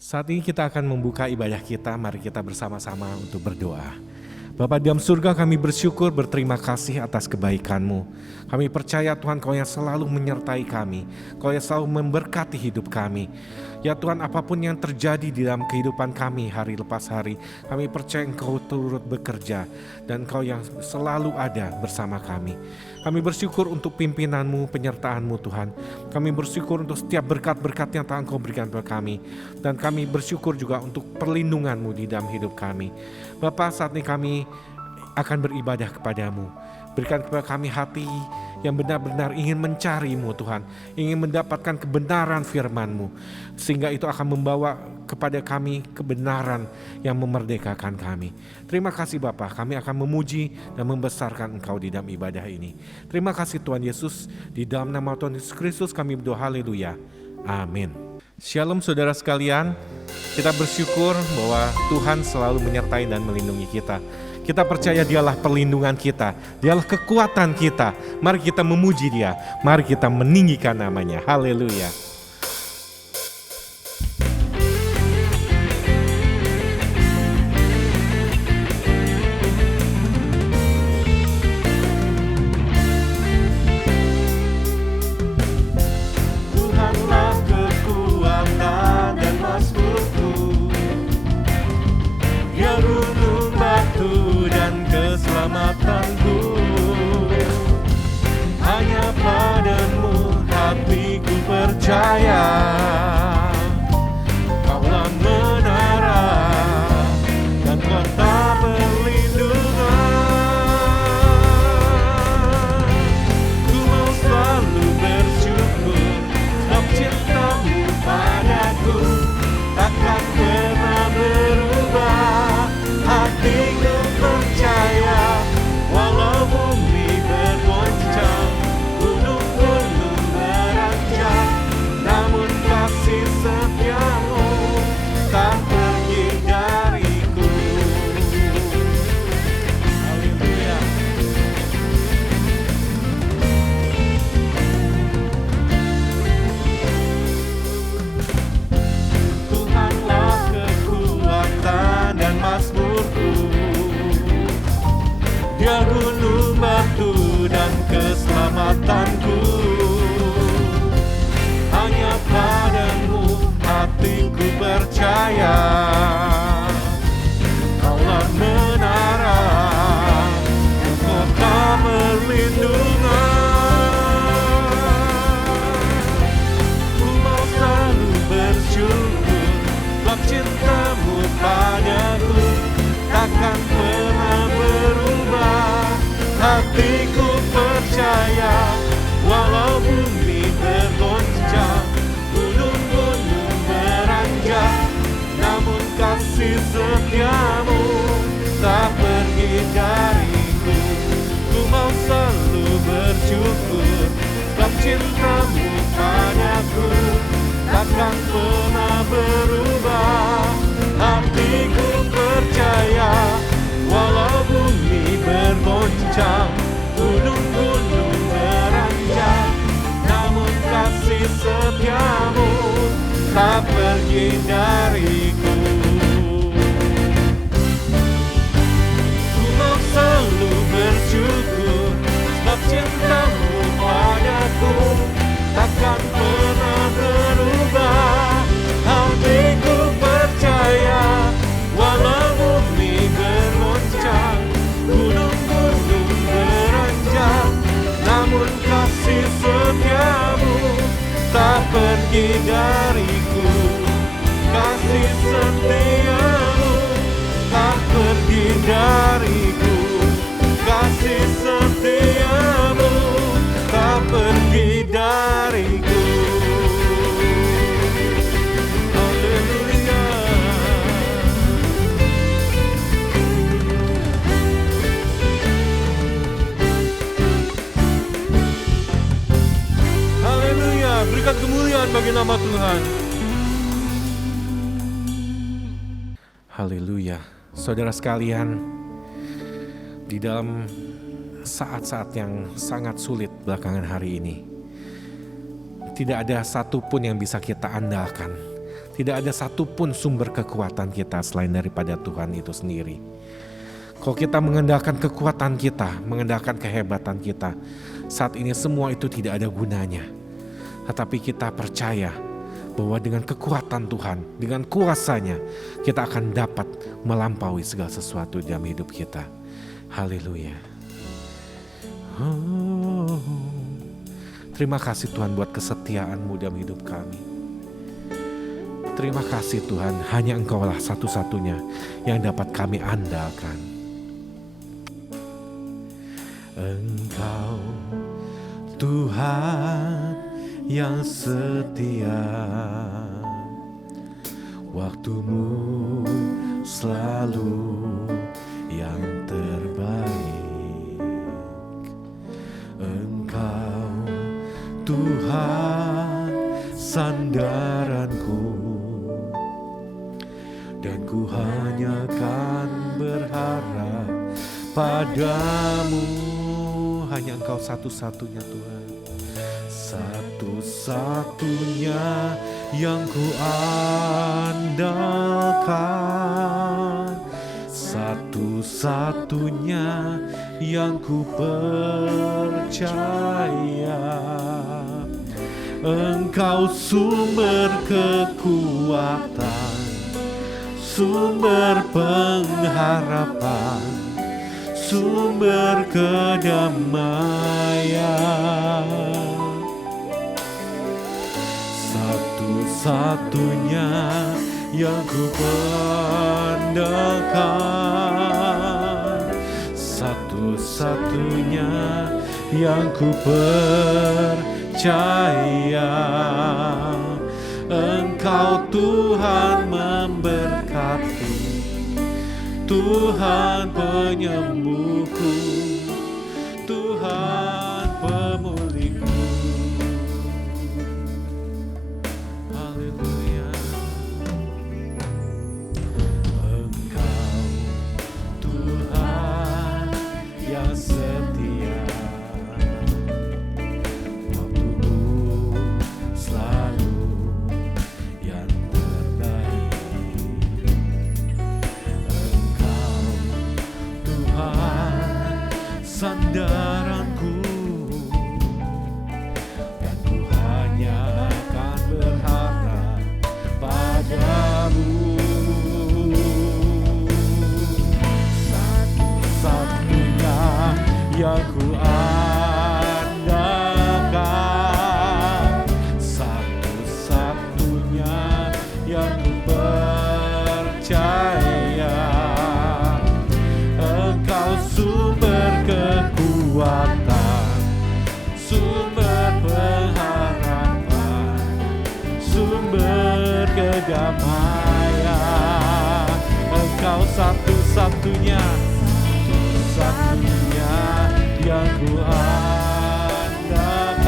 Saat ini kita akan membuka ibadah kita, mari kita bersama-sama untuk berdoa. Bapa di dalam surga, kami bersyukur, berterima kasih atas kebaikan-Mu. Kami percaya Tuhan, Kau yang selalu menyertai kami, Kau yang selalu memberkati hidup kami. Ya Tuhan, apapun yang terjadi di dalam kehidupan kami hari lepas hari, kami percaya Engkau turut bekerja dan Kau yang selalu ada bersama kami. Kami bersyukur untuk pimpinan-Mu, penyertaan-Mu Tuhan. Kami bersyukur untuk setiap berkat-berkat yang telah Engkau berikan kepada kami. Dan kami bersyukur juga untuk perlindungan-Mu di dalam hidup kami. Bapa, saat ini kami akan beribadah kepadamu. Berikan kepada kami hati yang benar-benar ingin mencari-Mu Tuhan, ingin mendapatkan kebenaran firman-Mu, sehingga itu akan membawa kepada kami kebenaran yang memerdekakan kami. Terima kasih Bapa, kami akan memuji dan membesarkan Engkau di dalam ibadah ini. Terima kasih Tuhan Yesus, di dalam nama Tuhan Yesus Kristus kami berdoa, haleluya, amin. Shalom saudara sekalian, kita bersyukur bahwa Tuhan selalu menyertai dan melindungi kita. Kita percaya Dialah perlindungan kita, Dialah kekuatan kita. Mari kita memuji Dia, mari kita meninggikan namanya. Haleluya. Tuhanlah kekuatan dan mazmurku, Dia gunung batu dan keselamatanku. Hanya padamu hatiku percaya, Kaulah menara dan kota perlindungan. Ku mau selalu bersyukur, sebab cinta-Mu padaku takkan pernah berubah. Hatiku percaya, walau bumi bergoncang, gunung-gunung beranjak, namun kasih setia-Mu tak pergi dariku. Haleluya. Tuhanlah kekuatan dan mazmurku, Dia gunung batu dan keselamatanku. Hanya padamu hatiku percaya, Kaulah menara dan kota perlindungan. Ku mau selalu bersyukur, sebab cinta-Mu padaku takkan pernah berubah. Hatiku percaya, walau bumi bergoncang, gunung-gunung beranjak, namun kasih setia-Mu tak pergi dariku. Ku mau selalu bersyukur, sebab cinta-Mu padaku takkan pernah berubah. Hatiku percaya, walau bumi bergoncang, gunung-gunung beranjak, namun kasih setia-Mu tak pergi dariku. Ku mau selalu bersyukur, sebab cinta-Mu padaku takkan pernah berubah. Hatiku percaya, walau bumi bergoncang, gunung-gunung beranjak, namun kasih setia-Mu tak pergi dariku. Kasih setia-Mu tak pergi dariku. Kasih setia-Mu tak pergi dariku. Haleluya. Haleluya, berikan kemuliaan bagi nama Tuhan. Haleluya. Saudara sekalian, di dalam saat-saat yang sangat sulit belakangan hari ini, tidak ada satupun yang bisa kita andalkan. Tidak ada satupun sumber kekuatan kita selain daripada Tuhan itu sendiri. Kalau kita mengandalkan kekuatan kita, mengandalkan kehebatan kita, saat ini semua itu tidak ada gunanya. Tetapi kita percaya bahwa dengan kekuatan Tuhan, dengan kuasanya, kita akan dapat melampaui segala sesuatu dalam hidup kita. Haleluya. Oh, terima kasih Tuhan buat kesetiaan-Mu dalam hidup kami. Terima kasih Tuhan, hanya Engkau-lah satu-satunya yang dapat kami andalkan. Engkau Tuhan yang setia, waktu-Mu selalu yang terbaik. Engkau Tuhan sandaranku, dan ku hanya kan berharap padamu. Hanya Engkau satu-satunya Tuhan, satu-satunya yang ku andalkan, satu-satunya yang ku percaya. Engkau sumber kekuatan, sumber pengharapan, sumber kedamaian. Satu-satunya yang ku andalkan, satu-satunya yang ku percaya. Engkau Tuhan memberkati, Tuhan penyembuhku, Tuhan pemulihku. Haleluya. Engkau Tuhan yang setia, waktu-Mu selalu yang terbaik. Sandaranku, dan ku hanya akan berharap padamu. Satu-satunya yang ku andalkan, satu-satunya yang ku percaya. Engkau sumber kekuatan, sumber pengharapan, sumber kedamaian. Engkau satu-satunya, satu-satunya yang ku andalkan,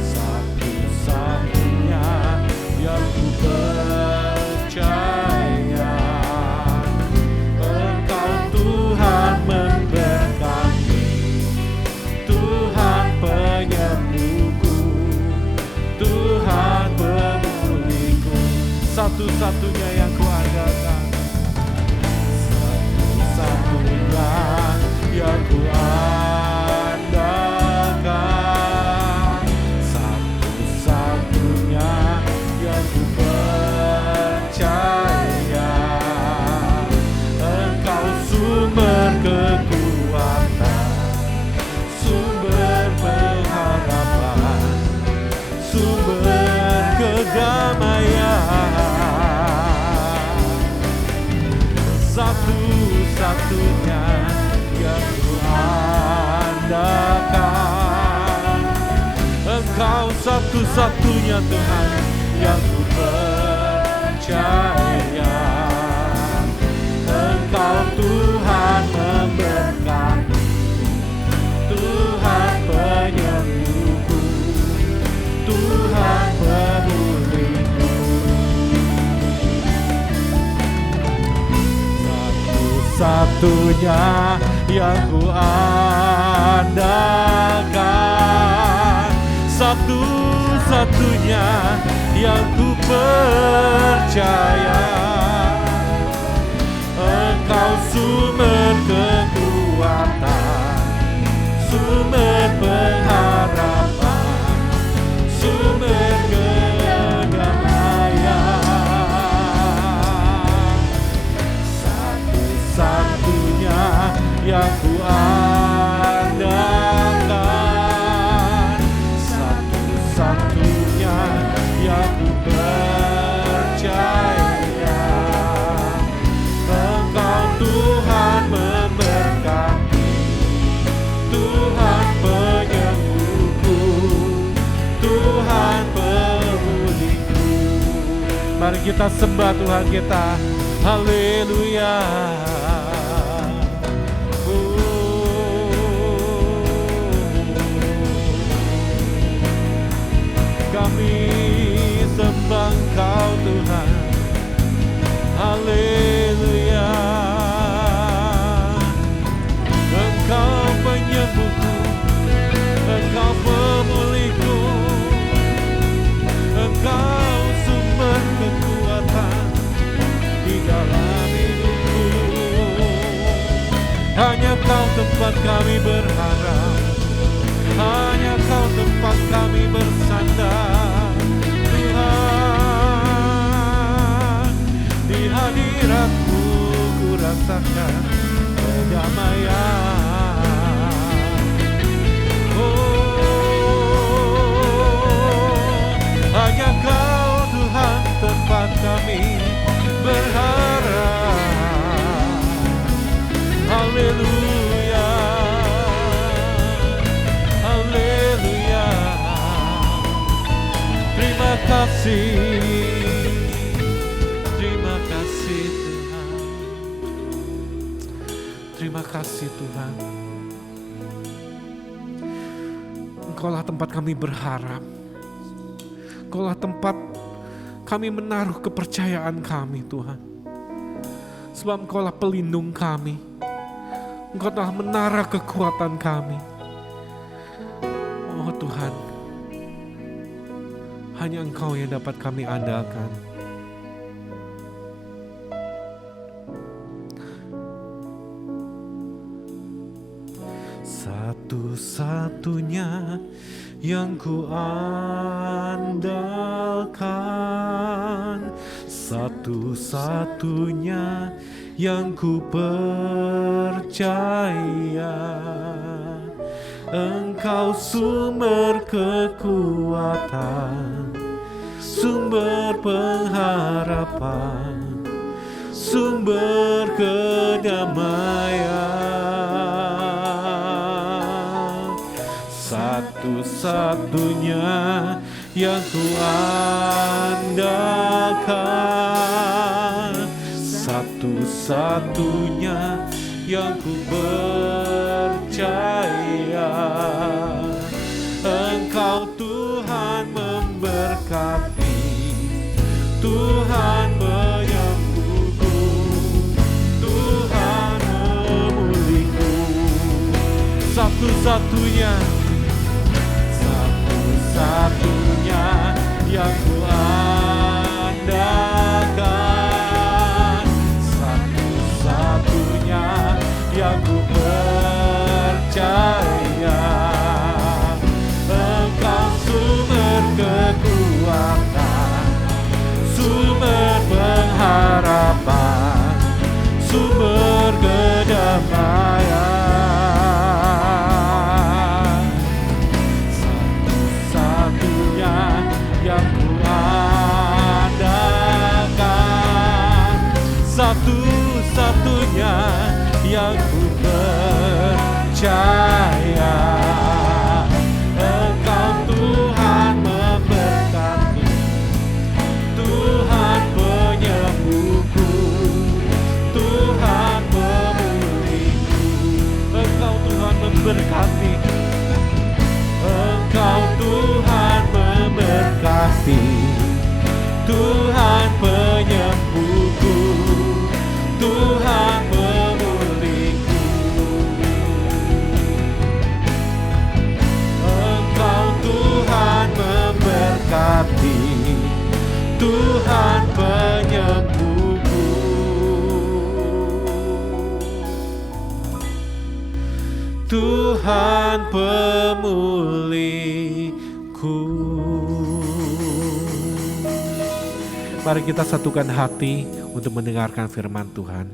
satu-satunya yang ku percaya. Satu-satunya yang ku andalkan, satu-satunya yang ku andalkan, satu-satunya yang ku percaya. Engkau sumber kekuatan, sumber pengharapan, sumber kedamaian. Satu-satunya yang ku andalkan, Engkau satu-satunya Tuhan yang ku percaya. Engkau Tuhan memberkati, Tuhan penyembuhku, Tuhan pemulihku. Satu-satunya yang ku andalkan, satu-satunya yang ku percaya. Engkau sumber kekuatan, sumber pengharapan, sumber kedamaian. Satu-satunya yang ku andalkan, satu-satunya yang ku percaya. Engkau Tuhan memberkati, Tuhan penyembuhku, Tuhan pemulihku. Mari kita sembah Tuhan kita. Haleluya. Kami sembah Engkau Tuhan. Haleluya. Engkau penyembuhku, Engkau pemulihku, Engkau sumber kekuatan di dalam hidupku. Hanya Kau tempat kami berharap, hanya Kau tempat kami bersandar. Tuhan, di hadirat-Mu ku rasakan kedamaian. Oh, hanya Kau Tuhan tempat kami berharap. Haleluya, haleluya. Terima kasih, terima kasih Tuhan. Terima kasih Tuhan. Engkaulah tempat kami berharap. Engkaulah tempat kami menaruh kepercayaan kami Tuhan. Sebab Engkaulah pelindung kami. Engkau telah menara kekuatan kami. Oh Tuhan, hanya Engkau yang dapat kami andalkan. Satu-satunya yang ku andalkan, satu-satunya yang ku percaya. Engkau sumber kekuatan, sumber pengharapan, sumber kedamaian. Satu-satunya yang ku andalkan, satu-satunya yang ku percaya. Engkau Tuhan memberkati, Tuhan menyembuhku, Tuhan memulihku. Satu-satunya, satu-satunya yang ku andalkan, satu-satunya yang ku percaya. Engkau sumber kekuatan, sumber pengharapan, sumber kedamaian. Satu-satunya yang ku andalkan, satu-satunya yang ku percaya. Engkau Tuhan memberkati, Tuhan penyembuhku, Tuhan pemulihku. Engkau Tuhan memberkati, Engkau Tuhan memberkati, Tuhan penyembuhku, Tuhan pemulihku. Engkau Tuhan memberkati, penyembuhku. Tuhan pemulihku. Mari kita satukan hati untuk mendengarkan firman Tuhan.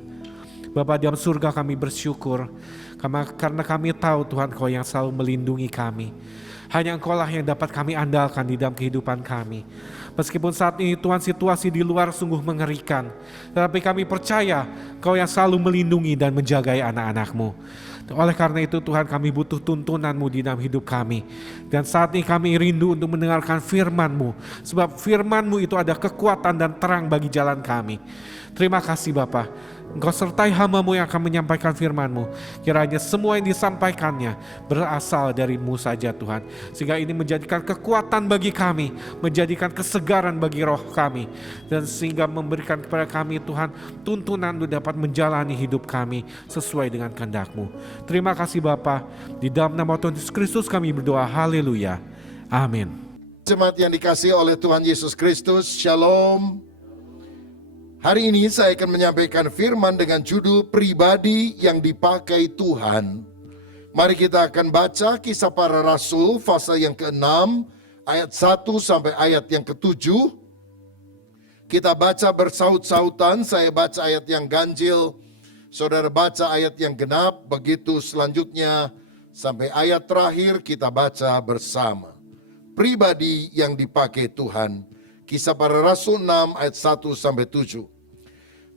Bapa di dalam surga, kami bersyukur karena kami tahu Tuhan Kau yang selalu melindungi kami. Hanya Engkau lah yang dapat kami andalkan di dalam kehidupan kami. Meskipun saat ini Tuhan situasi di luar sungguh mengerikan, tetapi kami percaya Kau yang selalu melindungi dan menjagai anak-anak-Mu. Oleh karena itu Tuhan, kami butuh tuntunan-Mu di dalam hidup kami. Dan saat ini kami rindu untuk mendengarkan firman-Mu, sebab firman-Mu itu ada kekuatan dan terang bagi jalan kami. Terima kasih Bapa. Engkau sertai hamba-Mu yang akan menyampaikan firman-Mu. Kiranya semua yang disampaikannya berasal dari-Mu saja Tuhan. Sehingga ini menjadikan kekuatan bagi kami, menjadikan kesegaran bagi roh kami. Dan sehingga memberikan kepada kami Tuhan tuntunan untuk dapat menjalani hidup kami sesuai dengan kehendak-Mu. Terima kasih Bapa. Di dalam nama Tuhan Yesus Kristus kami berdoa. Haleluya. Amin. Jemaat yang dikasihi oleh Tuhan Yesus Kristus, Shalom. Hari ini saya akan menyampaikan firman dengan judul pribadi yang dipakai Tuhan. Mari kita akan baca Kisah Para Rasul pasal yang ke-6 ayat 1 sampai ayat yang ke-7. Kita baca bersaut-sautan, saya baca ayat yang ganjil, saudara baca ayat yang genap, begitu selanjutnya sampai ayat terakhir kita baca bersama. Pribadi yang dipakai Tuhan. Kisah Para Rasul 6 ayat 1 sampai 7.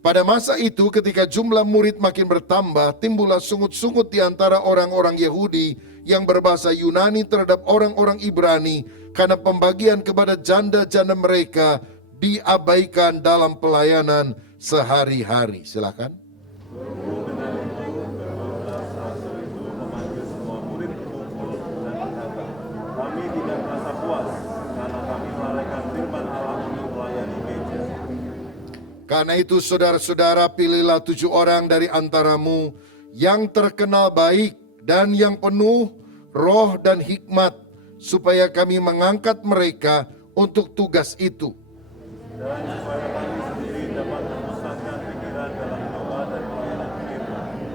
Pada masa itu ketika jumlah murid makin bertambah, timbullah sungut-sungut di antara orang-orang Yahudi yang berbahasa Yunani terhadap orang-orang Ibrani karena pembagian kepada janda-janda mereka diabaikan dalam pelayanan sehari-hari. Silakan. Kami tidak merasa puas karena kami melalaikan firman Allah untuk melayani gereja. Karena itu saudara-saudara, pilihlah 7 orang dari antaramu yang terkenal baik dan yang penuh roh dan hikmat, supaya kami mengangkat mereka untuk tugas itu. Dan supaya kami sendiri dapat memusatkan pikiran dalam doa dan pelayanan firman.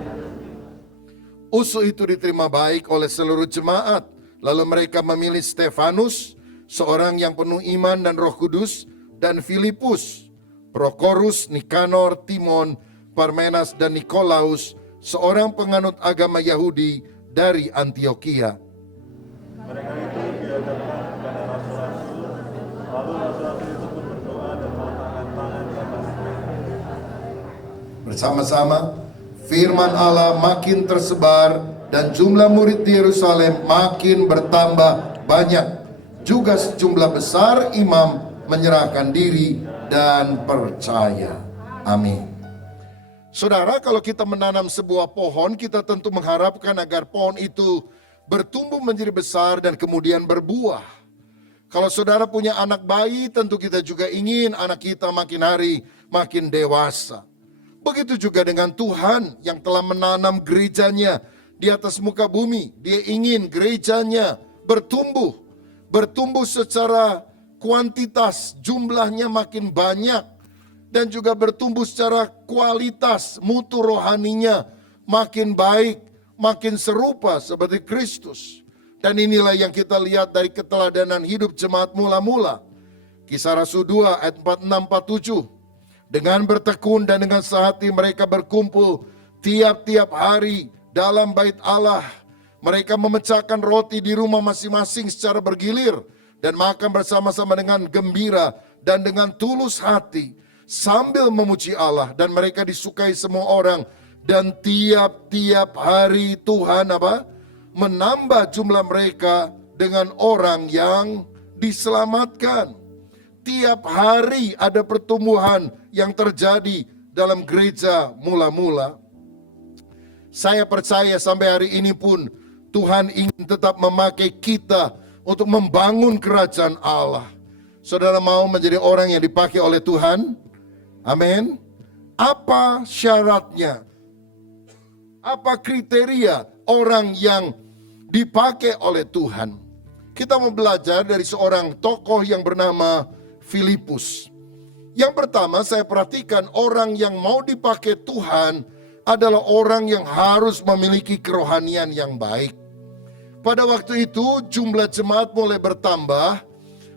Usul itu diterima baik oleh seluruh jemaat. Lalu mereka memilih Stefanus, seorang yang penuh iman dan Roh Kudus, dan Filipus, Prokorus, Nikanor, Timon, Parmenas, dan Nikolaus, seorang penganut agama Yahudi dari Antioquia. Mereka itu dihadapkan kepada rasul-rasul, lalu rasul-rasul itu pun berdoa dan meletakkan tangan di atas mereka. Bersama-sama, firman Allah makin tersebar dan jumlah murid di Yerusalem makin bertambah banyak. Juga sejumlah besar imam menyerahkan diri dan percaya. Amin. Saudara, kalau kita menanam sebuah pohon, kita tentu mengharapkan agar pohon itu bertumbuh menjadi besar dan kemudian berbuah. Kalau saudara punya anak bayi, tentu kita juga ingin anak kita makin hari makin dewasa. Begitu juga dengan Tuhan yang telah menanam gerejanya di atas muka bumi. Dia ingin gerejanya bertumbuh secara kuantitas, jumlahnya makin banyak, dan juga bertumbuh secara kualitas, mutu rohaninya makin baik, makin serupa seperti Kristus. Dan inilah yang kita lihat dari keteladanan hidup jemaat mula-mula. Kisah Rasul 2 ayat 46-47. Dengan bertekun dan dengan sehati mereka berkumpul tiap-tiap hari dalam bait Allah. Mereka memecahkan roti di rumah masing-masing secara bergilir dan makan bersama-sama dengan gembira dan dengan tulus hati sambil memuji Allah, dan mereka disukai semua orang, dan tiap-tiap hari Tuhan menambah jumlah mereka dengan orang yang diselamatkan. Tiap hari ada pertumbuhan yang terjadi dalam gereja mula-mula. Saya percaya sampai hari ini pun Tuhan ingin tetap memakai kita untuk membangun kerajaan Allah. Saudara mau menjadi orang yang dipakai oleh Tuhan? Amin. Apa syaratnya? Apa kriteria orang yang dipakai oleh Tuhan? Kita mau belajar dari seorang tokoh yang bernama Filipus. Yang pertama saya perhatikan, orang yang mau dipakai Tuhan adalah orang yang harus memiliki kerohanian yang baik. Pada waktu itu jumlah jemaat mulai bertambah,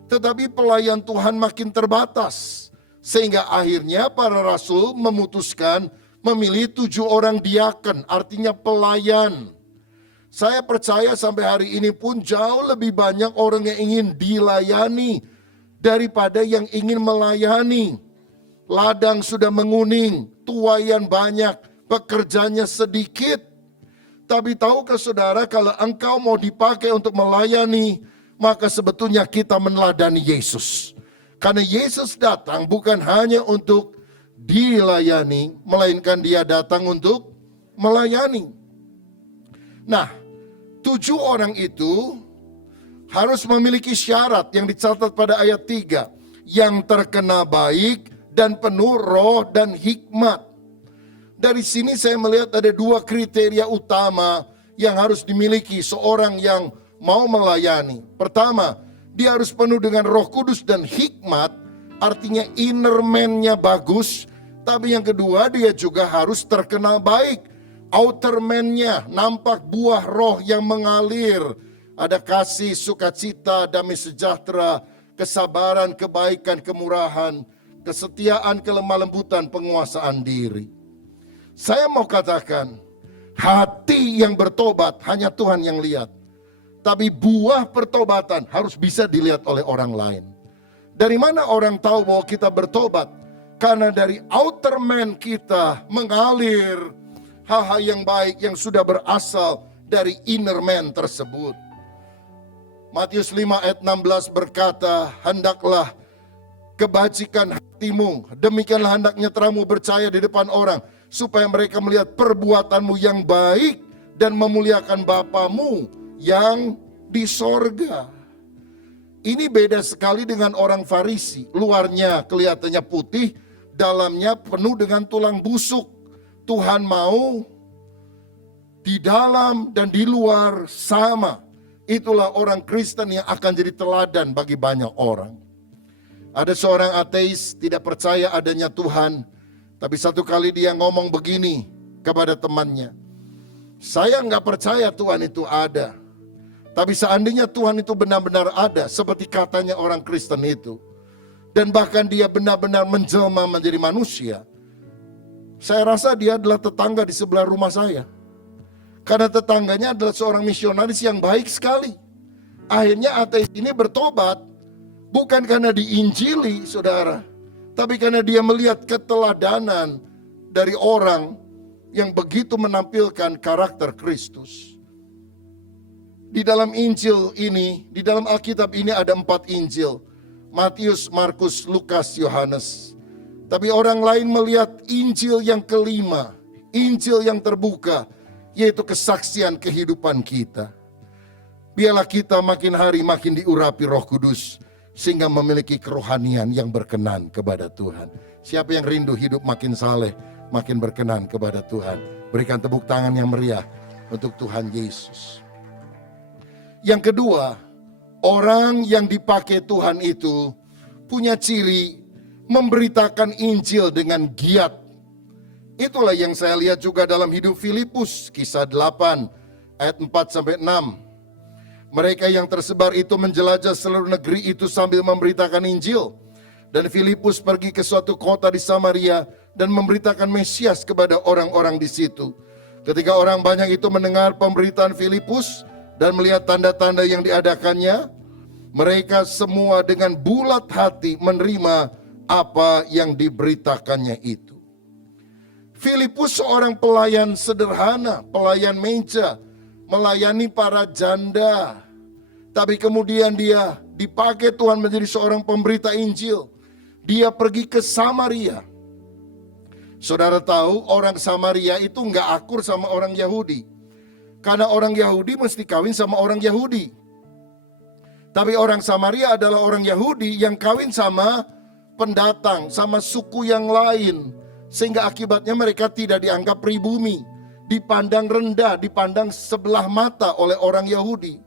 tetapi pelayan Tuhan makin terbatas. Sehingga akhirnya para rasul memutuskan memilih 7 orang diaken, artinya pelayan. Saya percaya sampai hari ini pun jauh lebih banyak orang yang ingin dilayani daripada yang ingin melayani. Ladang sudah menguning, tuaian banyak, pekerjanya sedikit. Tapi tahukah saudara, kalau engkau mau dipakai untuk melayani, maka sebetulnya kita meneladani Yesus. Karena Yesus datang bukan hanya untuk dilayani, melainkan dia datang untuk melayani. Nah, 7 orang itu harus memiliki syarat yang dicatat pada ayat 3. Yang terkena baik dan penuh roh dan hikmat. Dari sini saya melihat ada 2 kriteria utama yang harus dimiliki seorang yang mau melayani. Pertama, dia harus penuh dengan Roh Kudus dan hikmat, artinya inner man-nya bagus. Tapi yang kedua, dia juga harus terkenal baik. Outer man-nya nampak buah roh yang mengalir. Ada kasih, sukacita, damai sejahtera, kesabaran, kebaikan, kemurahan, kesetiaan, kelemah lembutan, penguasaan diri. Saya mau katakan, hati yang bertobat hanya Tuhan yang lihat. Tapi buah pertobatan harus bisa dilihat oleh orang lain. Dari mana orang tahu bahwa kita bertobat? Karena dari outer man kita mengalir hal-hal yang baik yang sudah berasal dari inner man tersebut. Matius 5 ayat 16 berkata, hendaklah kebajikan hatimu, demikianlah hendaknya terangmu bercahaya di depan orang, supaya mereka melihat perbuatanmu yang baik dan memuliakan Bapamu yang di sorga. Ini beda sekali dengan orang Farisi. Luarnya kelihatannya putih, dalamnya penuh dengan tulang busuk. Tuhan mau di dalam dan di luar sama. Itulah orang Kristen yang akan jadi teladan bagi banyak orang. Ada seorang ateis tidak percaya adanya Tuhan, tapi satu kali dia ngomong begini kepada temannya, saya nggak percaya Tuhan itu ada. Tapi seandainya Tuhan itu benar-benar ada, seperti katanya orang Kristen itu, dan bahkan dia benar-benar menjelma menjadi manusia, saya rasa dia adalah tetangga di sebelah rumah saya. Karena tetangganya adalah seorang misionaris yang baik sekali. Akhirnya ateis ini bertobat, bukan karena diinjili saudara, tapi karena dia melihat keteladanan dari orang yang begitu menampilkan karakter Kristus. Di dalam Injil ini, di dalam Alkitab ini ada 4 Injil. Matius, Markus, Lukas, Yohanes. Tapi orang lain melihat Injil yang kelima, Injil yang terbuka, yaitu kesaksian kehidupan kita. Biarlah kita makin hari makin diurapi Roh Kudus, sehingga memiliki kerohanian yang berkenan kepada Tuhan. Siapa yang rindu hidup makin saleh, makin berkenan kepada Tuhan? Berikan tepuk tangan yang meriah untuk Tuhan Yesus. Yang kedua, orang yang dipakai Tuhan itu punya ciri memberitakan Injil dengan giat. Itulah yang saya lihat juga dalam hidup Filipus, kisah 8 ayat 4-6. Mereka yang tersebar itu menjelajah seluruh negeri itu sambil memberitakan Injil. Dan Filipus pergi ke suatu kota di Samaria dan memberitakan Mesias kepada orang-orang di situ. Ketika orang banyak itu mendengar pemberitaan Filipus dan melihat tanda-tanda yang diadakannya, mereka semua dengan bulat hati menerima apa yang diberitakannya itu. Filipus seorang pelayan sederhana, pelayan meja, melayani para janda. Tapi kemudian dia dipakai Tuhan menjadi seorang pemberita Injil. Dia pergi ke Samaria. Saudara tahu orang Samaria itu nggak akur sama orang Yahudi. Karena orang Yahudi mesti kawin sama orang Yahudi. Tapi orang Samaria adalah orang Yahudi yang kawin sama pendatang, sama suku yang lain. Sehingga akibatnya mereka tidak dianggap pribumi, dipandang rendah, dipandang sebelah mata oleh orang Yahudi.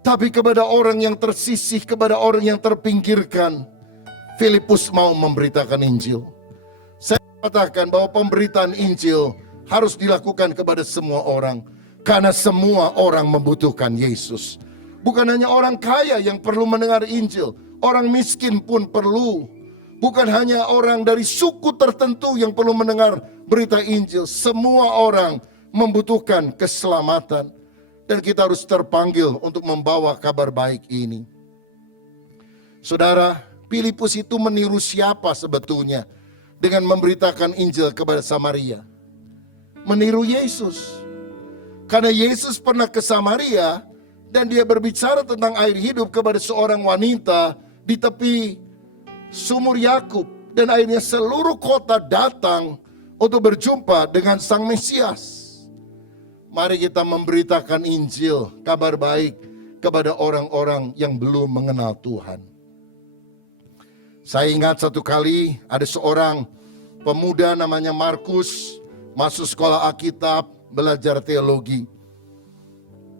Tapi kepada orang yang tersisih, kepada orang yang terpinggirkan, Filipus mau memberitakan Injil. Saya katakan bahwa pemberitaan Injil harus dilakukan kepada semua orang. Karena semua orang membutuhkan Yesus. Bukan hanya orang kaya yang perlu mendengar Injil. Orang miskin pun perlu. Bukan hanya orang dari suku tertentu yang perlu mendengar berita Injil. Semua orang membutuhkan keselamatan. Dan kita harus terpanggil untuk membawa kabar baik ini. Saudara, Filipus itu meniru siapa sebetulnya dengan memberitakan Injil kepada Samaria? Meniru Yesus. Karena Yesus pernah ke Samaria dan dia berbicara tentang air hidup kepada seorang wanita di tepi sumur Yakub, dan akhirnya seluruh kota datang untuk berjumpa dengan Sang Mesias. Mari kita memberitakan Injil, kabar baik kepada orang-orang yang belum mengenal Tuhan. Saya ingat satu kali ada seorang pemuda namanya Markus masuk sekolah Alkitab, belajar teologi.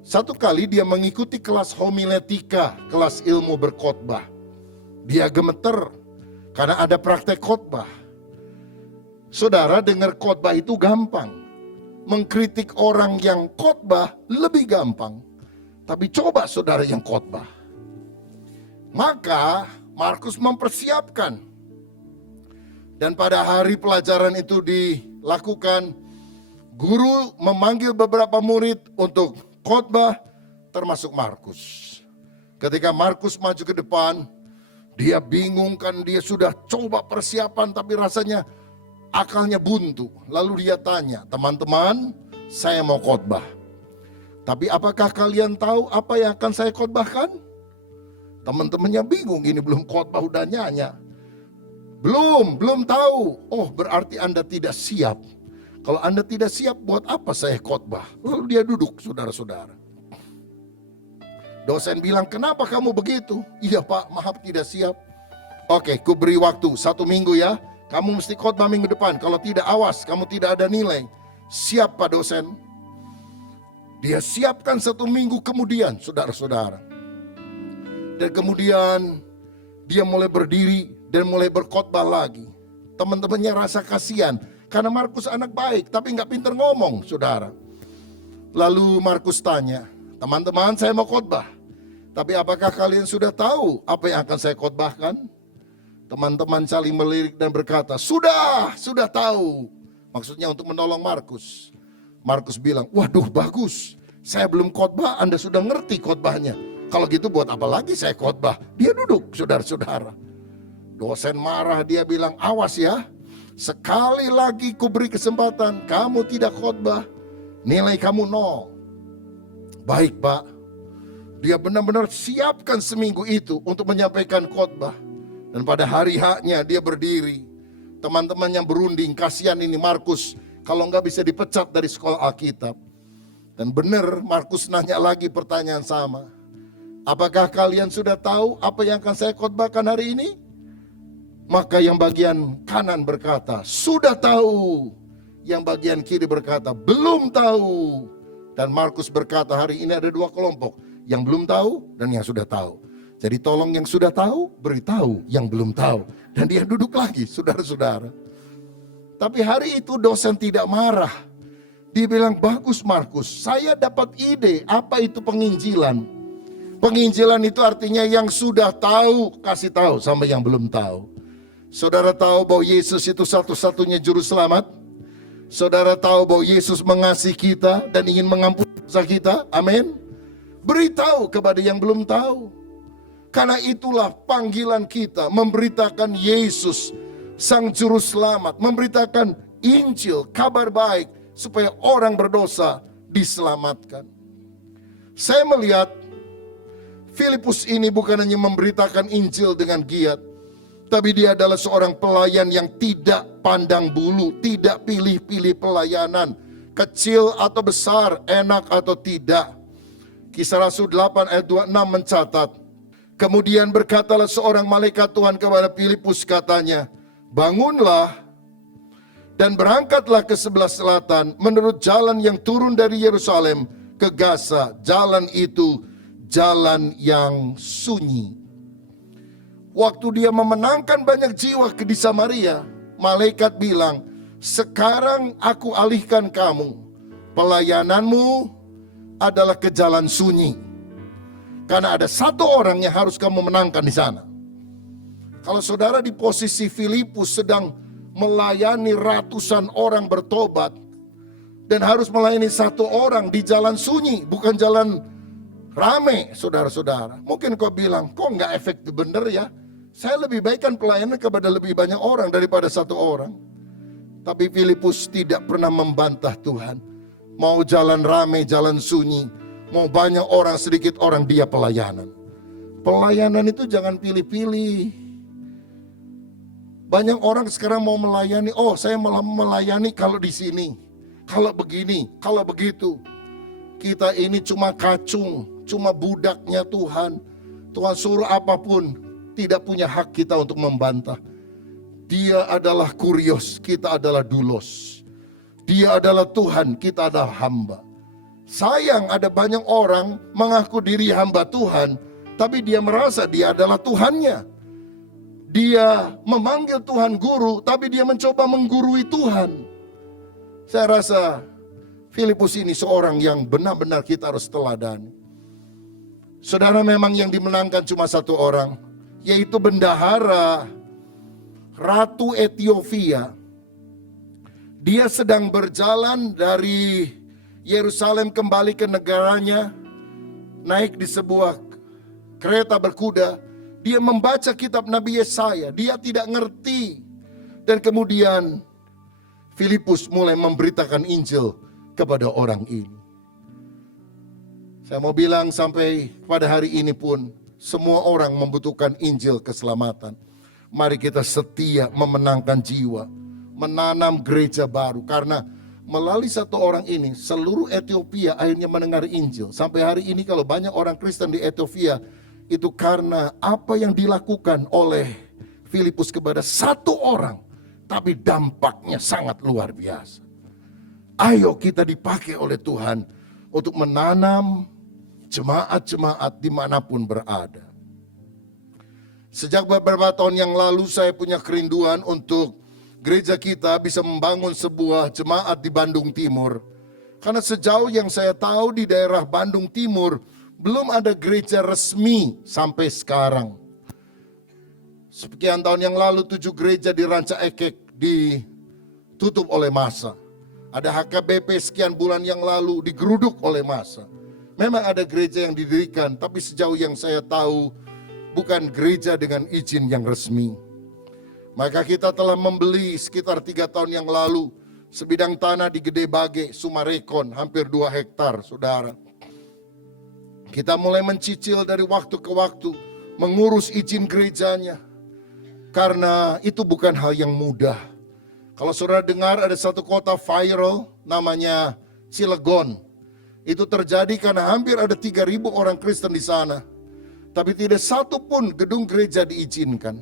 Satu kali dia mengikuti kelas homiletika, kelas ilmu berkhotbah. Dia gemeter karena ada praktek khotbah. Saudara, dengar khotbah itu gampang. Mengkritik orang yang khotbah lebih gampang. Tapi coba saudara yang khotbah. Maka Markus mempersiapkan. Dan pada hari pelajaran itu dilakukan, guru memanggil beberapa murid untuk khotbah, termasuk Markus. Ketika Markus maju ke depan, dia bingung kan, dia sudah coba persiapan tapi rasanya akalnya buntu. Lalu dia tanya, teman-teman, saya mau khotbah. Tapi apakah kalian tahu apa yang akan saya khotbahkan? Teman-temannya bingung, ini belum khotbah udah nyanyi. Belum tahu. Oh, berarti Anda tidak siap. Kalau Anda tidak siap, buat apa saya khotbah? Lalu dia duduk, saudara-saudara. Dosen bilang, kenapa kamu begitu? Iya Pak, maaf tidak siap. Oke, ku beri waktu 1 minggu ya. Kamu mesti khotbah minggu depan. Kalau tidak, awas, kamu tidak ada nilai. Siap Pak dosen. Dia siapkan 1 minggu kemudian, saudara-saudara. Dan kemudian dia mulai berdiri dan mulai berkhotbah lagi. Teman-temannya rasa kasihan. Karena Markus anak baik, tapi nggak pintar ngomong, saudara. Lalu Markus tanya, teman-teman saya mau khotbah. Tapi apakah kalian sudah tahu apa yang akan saya khotbahkan? Teman-teman saling melirik dan berkata, sudah tahu. Maksudnya untuk menolong Markus. Markus bilang, waduh bagus. Saya belum khotbah, Anda sudah ngerti khotbahnya. Kalau gitu buat apa lagi saya khotbah? Dia duduk, saudara-saudara. Dosen marah, dia bilang, awas ya. Sekali lagi ku beri kesempatan, kamu tidak khotbah, nilai kamu 0. Baik Pak. Dia benar-benar siapkan seminggu itu untuk menyampaikan khotbah. Dan pada hari haknya dia berdiri. Teman-teman yang berunding, kasihan ini Markus, kalau nggak bisa dipecat dari sekolah Alkitab. Dan benar Markus nanya lagi pertanyaan sama. Apakah kalian sudah tahu apa yang akan saya khotbahkan hari ini? Maka yang bagian kanan berkata, sudah tahu. Yang bagian kiri berkata, belum tahu. Dan Markus berkata, hari ini ada 2 kelompok. Yang belum tahu dan yang sudah tahu. Jadi tolong yang sudah tahu, beritahu yang belum tahu. Dan dia duduk lagi, saudara-saudara. Tapi hari itu dosen tidak marah. Dia bilang, bagus Markus, saya dapat ide apa itu penginjilan. Penginjilan itu artinya yang sudah tahu, kasih tahu sama yang belum tahu. Saudara tahu bahwa Yesus itu satu-satunya juru selamat? Saudara tahu bahwa Yesus mengasihi kita dan ingin mengampuni dosa kita? Amin. Beritahu kepada yang belum tahu. Karena itulah panggilan kita, memberitakan Yesus, Sang Juru Selamat, memberitakan Injil, kabar baik, supaya orang berdosa diselamatkan. Saya melihat Filipus ini bukan hanya memberitakan Injil dengan giat, tapi dia adalah seorang pelayan yang tidak pandang bulu, tidak pilih-pilih pelayanan, kecil atau besar, enak atau tidak. Kisah Rasul 8 ayat 26 mencatat, kemudian berkatalah seorang malaikat Tuhan kepada Filipus, katanya, bangunlah dan berangkatlah ke sebelah selatan menurut jalan yang turun dari Yerusalem ke Gaza. Jalan itu jalan yang sunyi. Waktu dia memenangkan banyak jiwa di Samaria, malaikat bilang, sekarang aku alihkan kamu, pelayananmu adalah ke jalan sunyi. Karena ada satu orang yang harus kamu menangkan di sana. Kalau saudara di posisi Filipus sedang melayani ratusan orang bertobat, dan harus melayani satu orang di jalan sunyi, bukan jalan rame, saudara-saudara. Mungkin kau bilang, kok nggak efektif bener ya? Saya lebih baikkan pelayanan kepada lebih banyak orang daripada satu orang. Tapi Filipus tidak pernah membantah Tuhan. Mau jalan rame, jalan sunyi, mau banyak orang, sedikit orang, dia pelayanan. Pelayanan itu jangan pilih-pilih. Banyak orang sekarang mau melayani, oh saya malah melayani kalau di sini, kalau begini, kalau begitu. Kita ini cuma kacung, cuma budaknya Tuhan. Tuhan suruh apapun, tidak punya hak kita untuk membantah. Dia adalah kurios, kita adalah dulos. Dia adalah Tuhan, kita adalah hamba. Sayang ada banyak orang mengaku diri hamba Tuhan, tapi dia merasa dia adalah Tuhannya. Dia memanggil Tuhan guru, tapi dia mencoba menggurui Tuhan. Saya rasa Filipus ini seorang yang benar-benar kita harus teladani. Saudara, memang yang dimenangkan cuma satu orang, yaitu bendahara Ratu Ethiopia. Dia sedang berjalan dari Yerusalem kembali ke negaranya, naik di sebuah kereta berkuda. Dia membaca kitab Nabi Yesaya, dia tidak ngerti. Dan kemudian Filipus mulai memberitakan Injil kepada orang ini. Saya mau bilang sampai pada hari ini pun, semua orang membutuhkan Injil keselamatan. Mari kita setia memenangkan jiwa, menanam gereja baru. Karena melalui satu orang ini, seluruh Ethiopia akhirnya mendengar Injil. Sampai hari ini kalau banyak orang Kristen di Ethiopia, itu karena apa yang dilakukan oleh Filipus kepada satu orang, tapi dampaknya sangat luar biasa. Ayo kita dipakai oleh Tuhan untuk menanam jemaat-jemaat dimanapun berada. Sejak beberapa tahun yang lalu saya punya kerinduan untuk gereja kita bisa membangun sebuah jemaat di Bandung Timur. Karena sejauh yang saya tahu di daerah Bandung Timur, belum ada gereja resmi sampai sekarang. Sekian tahun yang lalu 7 gereja di Ranca Ekek ditutup oleh massa. Ada HKBP sekian bulan yang lalu digeruduk oleh massa. Memang ada gereja yang didirikan, tapi sejauh yang saya tahu bukan gereja dengan izin yang resmi. Maka kita telah membeli sekitar 3 tahun yang lalu sebidang tanah di Gede Bage, Sumarekon, hampir 2 hektar, saudara. Kita mulai mencicil dari waktu ke waktu, mengurus izin gerejanya. Karena itu bukan hal yang mudah. Kalau saudara dengar ada satu kota viral namanya Cilegon. Itu terjadi karena hampir ada 3.000 orang Kristen di sana. Tapi tidak satu pun gedung gereja diizinkan.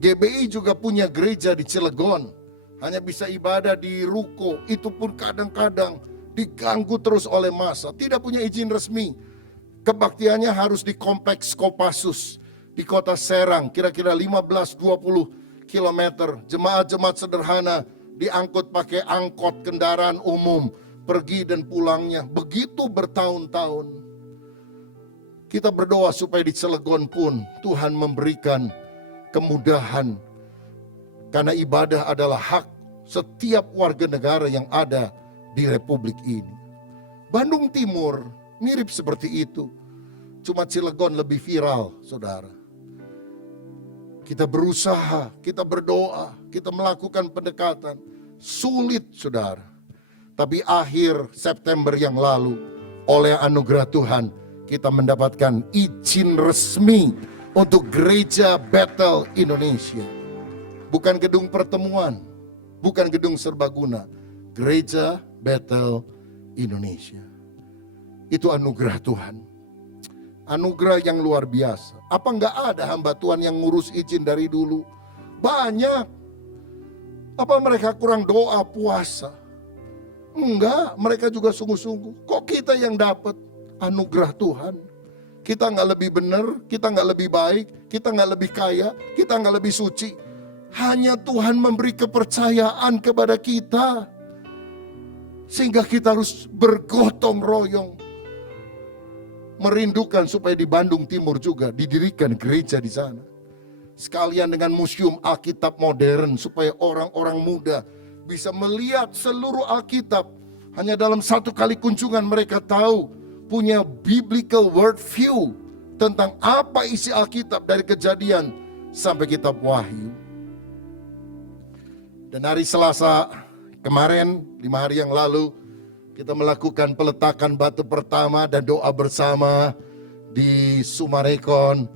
GBI juga punya gereja di Cilegon. Hanya bisa ibadah di ruko. Itu pun kadang-kadang diganggu terus oleh massa. Tidak punya izin resmi. Kebaktiannya harus di kompleks Kopassus di kota Serang, kira-kira 15-20 kilometer. Jemaat-jemaat sederhana diangkut pakai angkot kendaraan umum, pergi dan pulangnya. Begitu bertahun-tahun. Kita berdoa supaya di Cilegon pun Tuhan memberikan kemudahan. Karena ibadah adalah hak setiap warga negara yang ada di Republik ini. Bandung Timur mirip seperti itu. Cuma Cilegon lebih viral, saudara. Kita berusaha, kita berdoa, kita melakukan pendekatan. Sulit, saudara. Tapi akhir September yang lalu, oleh anugerah Tuhan, kita mendapatkan izin resmi untuk Gereja Bethel Indonesia. Bukan gedung pertemuan, bukan gedung serbaguna. Gereja Bethel Indonesia. Itu anugerah Tuhan. Anugerah yang luar biasa. Apa enggak ada hamba Tuhan yang ngurus izin dari dulu? Banyak. Apa mereka kurang doa puasa? Enggak, mereka juga sungguh-sungguh. Kok kita yang dapat anugerah Tuhan? kita nggak lebih benar, kita nggak lebih baik, kita nggak lebih kaya, kita nggak lebih suci. Hanya Tuhan memberi kepercayaan kepada kita. Sehingga kita harus bergotong royong. Merindukan supaya di Bandung Timur juga didirikan gereja di sana. Sekalian dengan museum Alkitab modern supaya orang-orang muda bisa melihat seluruh Alkitab. Hanya dalam satu kali kunjungan mereka tahu, punya biblical worldview tentang apa isi Alkitab dari Kejadian sampai kitab Wahyu. Dan hari Selasa kemarin, 5 hari yang lalu, kita melakukan peletakan batu pertama dan doa bersama di Sumarekon.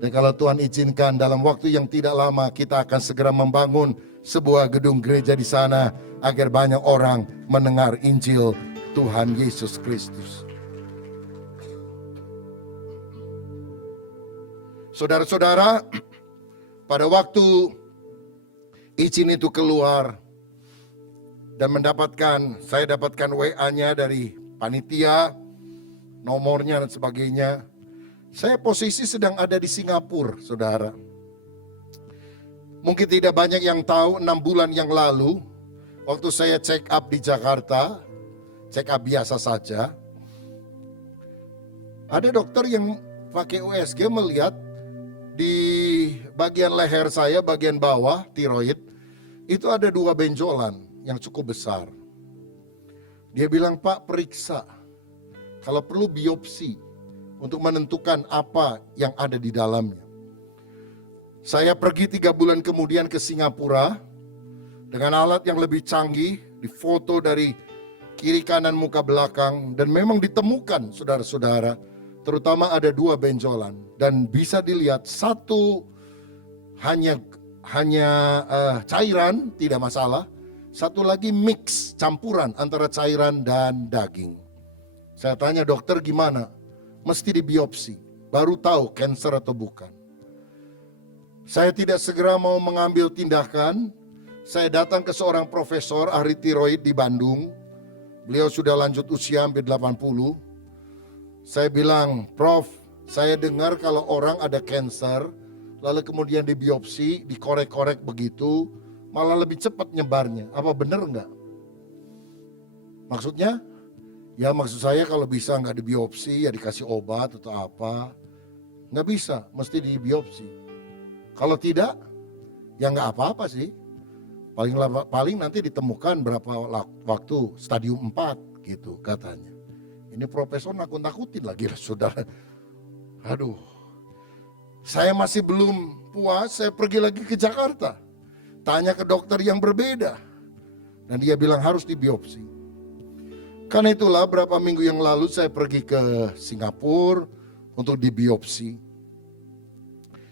Dan kalau Tuhan izinkan dalam waktu yang tidak lama kita akan segera membangun sebuah gedung gereja di sana agar banyak orang mendengar Injil Tuhan Yesus Kristus. Saudara-saudara, pada waktu izin itu keluar dan saya dapatkan WA-nya dari panitia, nomornya dan sebagainya. Saya posisi sedang ada di Singapura, saudara. Mungkin tidak banyak yang tahu, 6 bulan yang lalu, waktu saya check up di Jakarta, check up biasa saja, ada dokter yang pakai USG melihat di bagian leher saya, bagian bawah, tiroid, itu ada 2 benjolan yang cukup besar. Dia bilang, Pak, periksa. Kalau perlu biopsi untuk menentukan apa yang ada di dalamnya. Saya pergi 3 bulan kemudian ke Singapura dengan alat yang lebih canggih, difoto dari kiri kanan muka belakang, dan memang ditemukan, saudara-saudara, terutama ada 2 benjolan dan bisa dilihat satu hanya cairan, tidak masalah. Satu lagi mix, campuran antara cairan dan daging. Saya tanya dokter gimana? Mesti dibiopsi, baru tahu kanker atau bukan. Saya tidak segera mau mengambil tindakan. Saya datang ke seorang profesor ahli tiroid di Bandung. Beliau sudah lanjut usia hampir 80. Saya bilang, Prof, saya dengar kalau orang ada kanker, lalu kemudian dibiopsi, dikorek-korek begitu, malah lebih cepat nyebarnya. Apa benar enggak? Maksudnya? Ya maksud saya kalau bisa enggak dibiopsi, ya dikasih obat atau apa. Enggak bisa, mesti dibiopsi. Kalau tidak, ya enggak apa-apa sih. Paling nanti ditemukan berapa waktu, stadium 4 gitu katanya. Ini profesor nakut-nakutin lagi saudara. Aduh, saya masih belum puas, saya pergi lagi ke Jakarta. Tanya ke dokter yang berbeda. Dan dia bilang harus dibiopsi. Karena itulah berapa minggu yang lalu saya pergi ke Singapura untuk dibiopsi.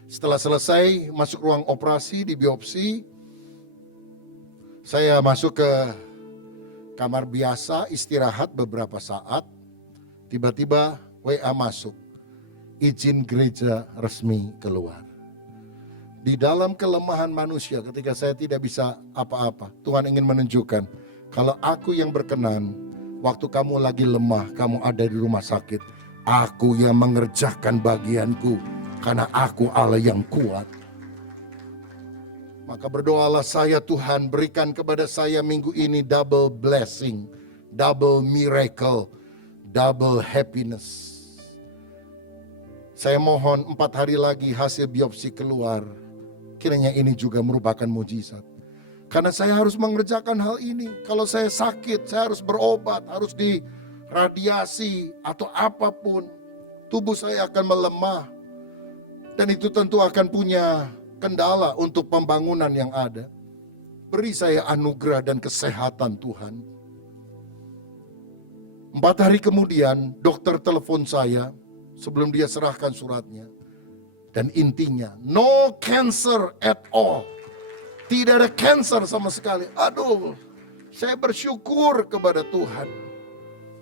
Setelah selesai masuk ruang operasi, dibiopsi. Saya masuk ke kamar biasa, istirahat beberapa saat. Tiba-tiba WA masuk, izin gereja resmi keluar. Di dalam kelemahan manusia ketika saya tidak bisa apa-apa, Tuhan ingin menunjukkan, kalau aku yang berkenan, waktu kamu lagi lemah, kamu ada di rumah sakit, aku yang mengerjakan bagianku, karena aku Allah yang kuat. Maka berdoalah saya, Tuhan berikan kepada saya minggu ini double blessing, double miracle, double happiness. Saya mohon 4 hari lagi hasil biopsi keluar. Kiranya ini juga merupakan mujizat. Karena saya harus mengerjakan hal ini. Kalau saya sakit, saya harus berobat, harus diradiasi atau apapun. Tubuh saya akan melemah. Dan itu tentu akan punya kendala untuk pembangunan yang ada. Beri saya anugerah dan kesehatan Tuhan. 4 hari kemudian dokter telepon saya sebelum dia serahkan suratnya. Dan intinya, no cancer at all. Tidak ada cancer sama sekali. Aduh, saya bersyukur kepada Tuhan.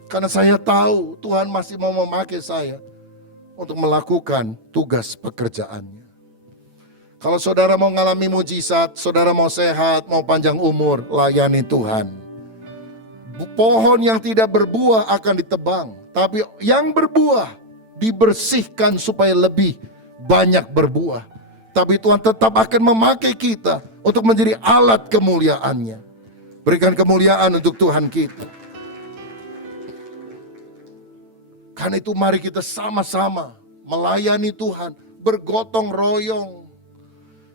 Karena saya tahu Tuhan masih mau memakai saya untuk melakukan tugas pekerjaannya. Kalau saudara mau mengalami mujizat, saudara mau sehat, mau panjang umur, layani Tuhan. Pohon yang tidak berbuah akan ditebang, tapi yang berbuah dibersihkan supaya lebih banyak berbuah. Tapi Tuhan tetap akan memakai kita untuk menjadi alat kemuliaan-Nya. Berikan kemuliaan untuk Tuhan kita. Karena itu mari kita sama-sama melayani Tuhan, bergotong royong.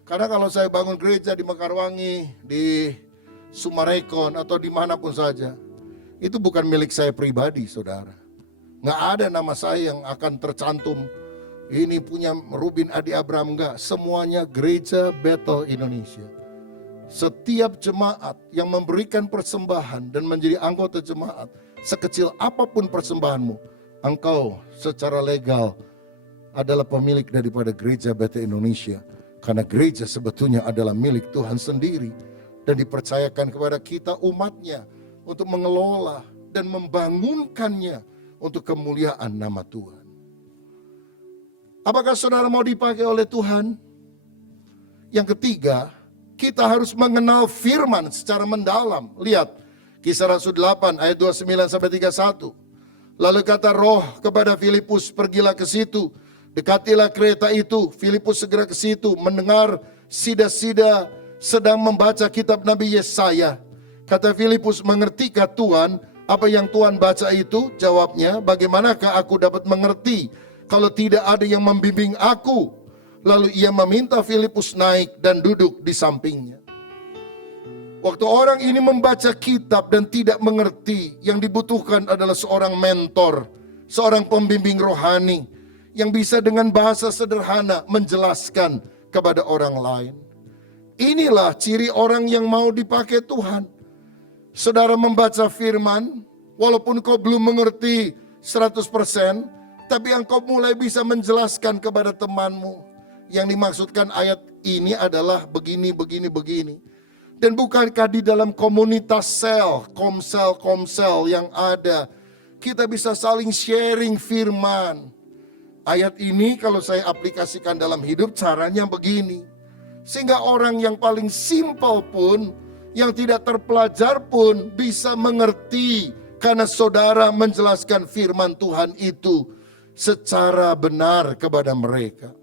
Karena kalau saya bangun gereja di Mekarwangi, di Sumarekon, atau dimanapun saja, itu bukan milik saya pribadi, saudara. Nggak ada nama saya yang akan tercantum, ini punya Rubin Adi Abraham, enggak. Semuanya Gereja Bethel Indonesia. Setiap jemaat yang memberikan persembahan dan menjadi anggota jemaat, sekecil apapun persembahanmu, engkau secara legal adalah pemilik daripada Gereja Bethel Indonesia. Karena gereja sebetulnya adalah milik Tuhan sendiri dan dipercayakan kepada kita umatnya untuk mengelola dan membangunkannya untuk kemuliaan nama Tuhan. Apakah saudara mau dipakai oleh Tuhan? Yang ketiga, kita harus mengenal firman secara mendalam. Lihat, Kisah Rasul 8 ayat 29-31. Lalu kata Roh kepada Filipus, pergilah ke situ. Dekatilah kereta itu. Filipus segera ke situ, mendengar sida-sida sedang membaca kitab Nabi Yesaya. Kata Filipus, mengertikah Tuhan apa yang Tuhan baca itu? Jawabnya, bagaimanakah aku dapat mengerti kalau tidak ada yang membimbing aku? Lalu ia meminta Filipus naik dan duduk di sampingnya. Waktu orang ini membaca kitab dan tidak mengerti, yang dibutuhkan adalah seorang mentor, seorang pembimbing rohani yang bisa dengan bahasa sederhana menjelaskan kepada orang lain. Inilah ciri orang yang mau dipakai Tuhan. Saudara membaca firman, walaupun kau belum mengerti 100%, tapi engkau mulai bisa menjelaskan kepada temanmu. Yang dimaksudkan ayat ini adalah begini, begini, begini. Dan bukankah di dalam komunitas sel, komsel yang ada, kita bisa saling sharing firman. Ayat ini kalau saya aplikasikan dalam hidup caranya begini. Sehingga orang yang paling simpel pun, yang tidak terpelajar pun bisa mengerti. Karena saudara menjelaskan firman Tuhan itu secara benar kepada mereka.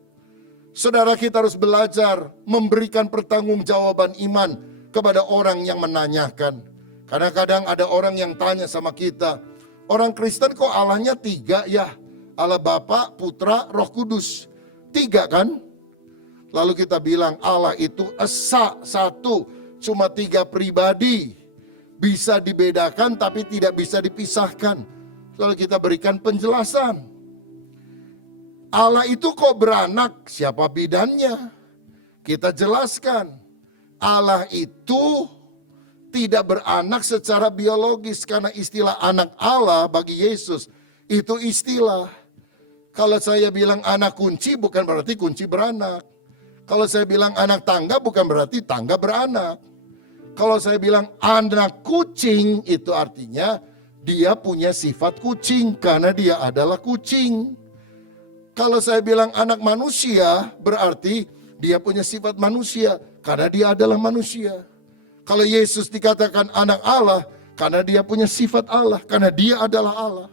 Saudara, kita harus belajar memberikan pertanggungjawaban iman kepada orang yang menanyakan. Kadang-kadang ada orang yang tanya sama kita, orang Kristen kok Allahnya 3 ya? Allah Bapa, Putra, Roh Kudus. 3 kan? Lalu kita bilang Allah itu esa, 1, cuma 3 pribadi. Bisa dibedakan tapi tidak bisa dipisahkan. Lalu kita berikan penjelasan. Allah itu kok beranak? Siapa bidannya? Kita jelaskan. Allah itu tidak beranak secara biologis, karena istilah anak Allah bagi Yesus itu istilah. Kalau saya bilang anak kunci bukan berarti kunci beranak. Kalau saya bilang anak tangga bukan berarti tangga beranak. Kalau saya bilang anak kucing itu artinya dia punya sifat kucing karena dia adalah kucing. Kalau saya bilang anak manusia berarti dia punya sifat manusia karena dia adalah manusia. Kalau Yesus dikatakan anak Allah karena dia punya sifat Allah, karena dia adalah Allah.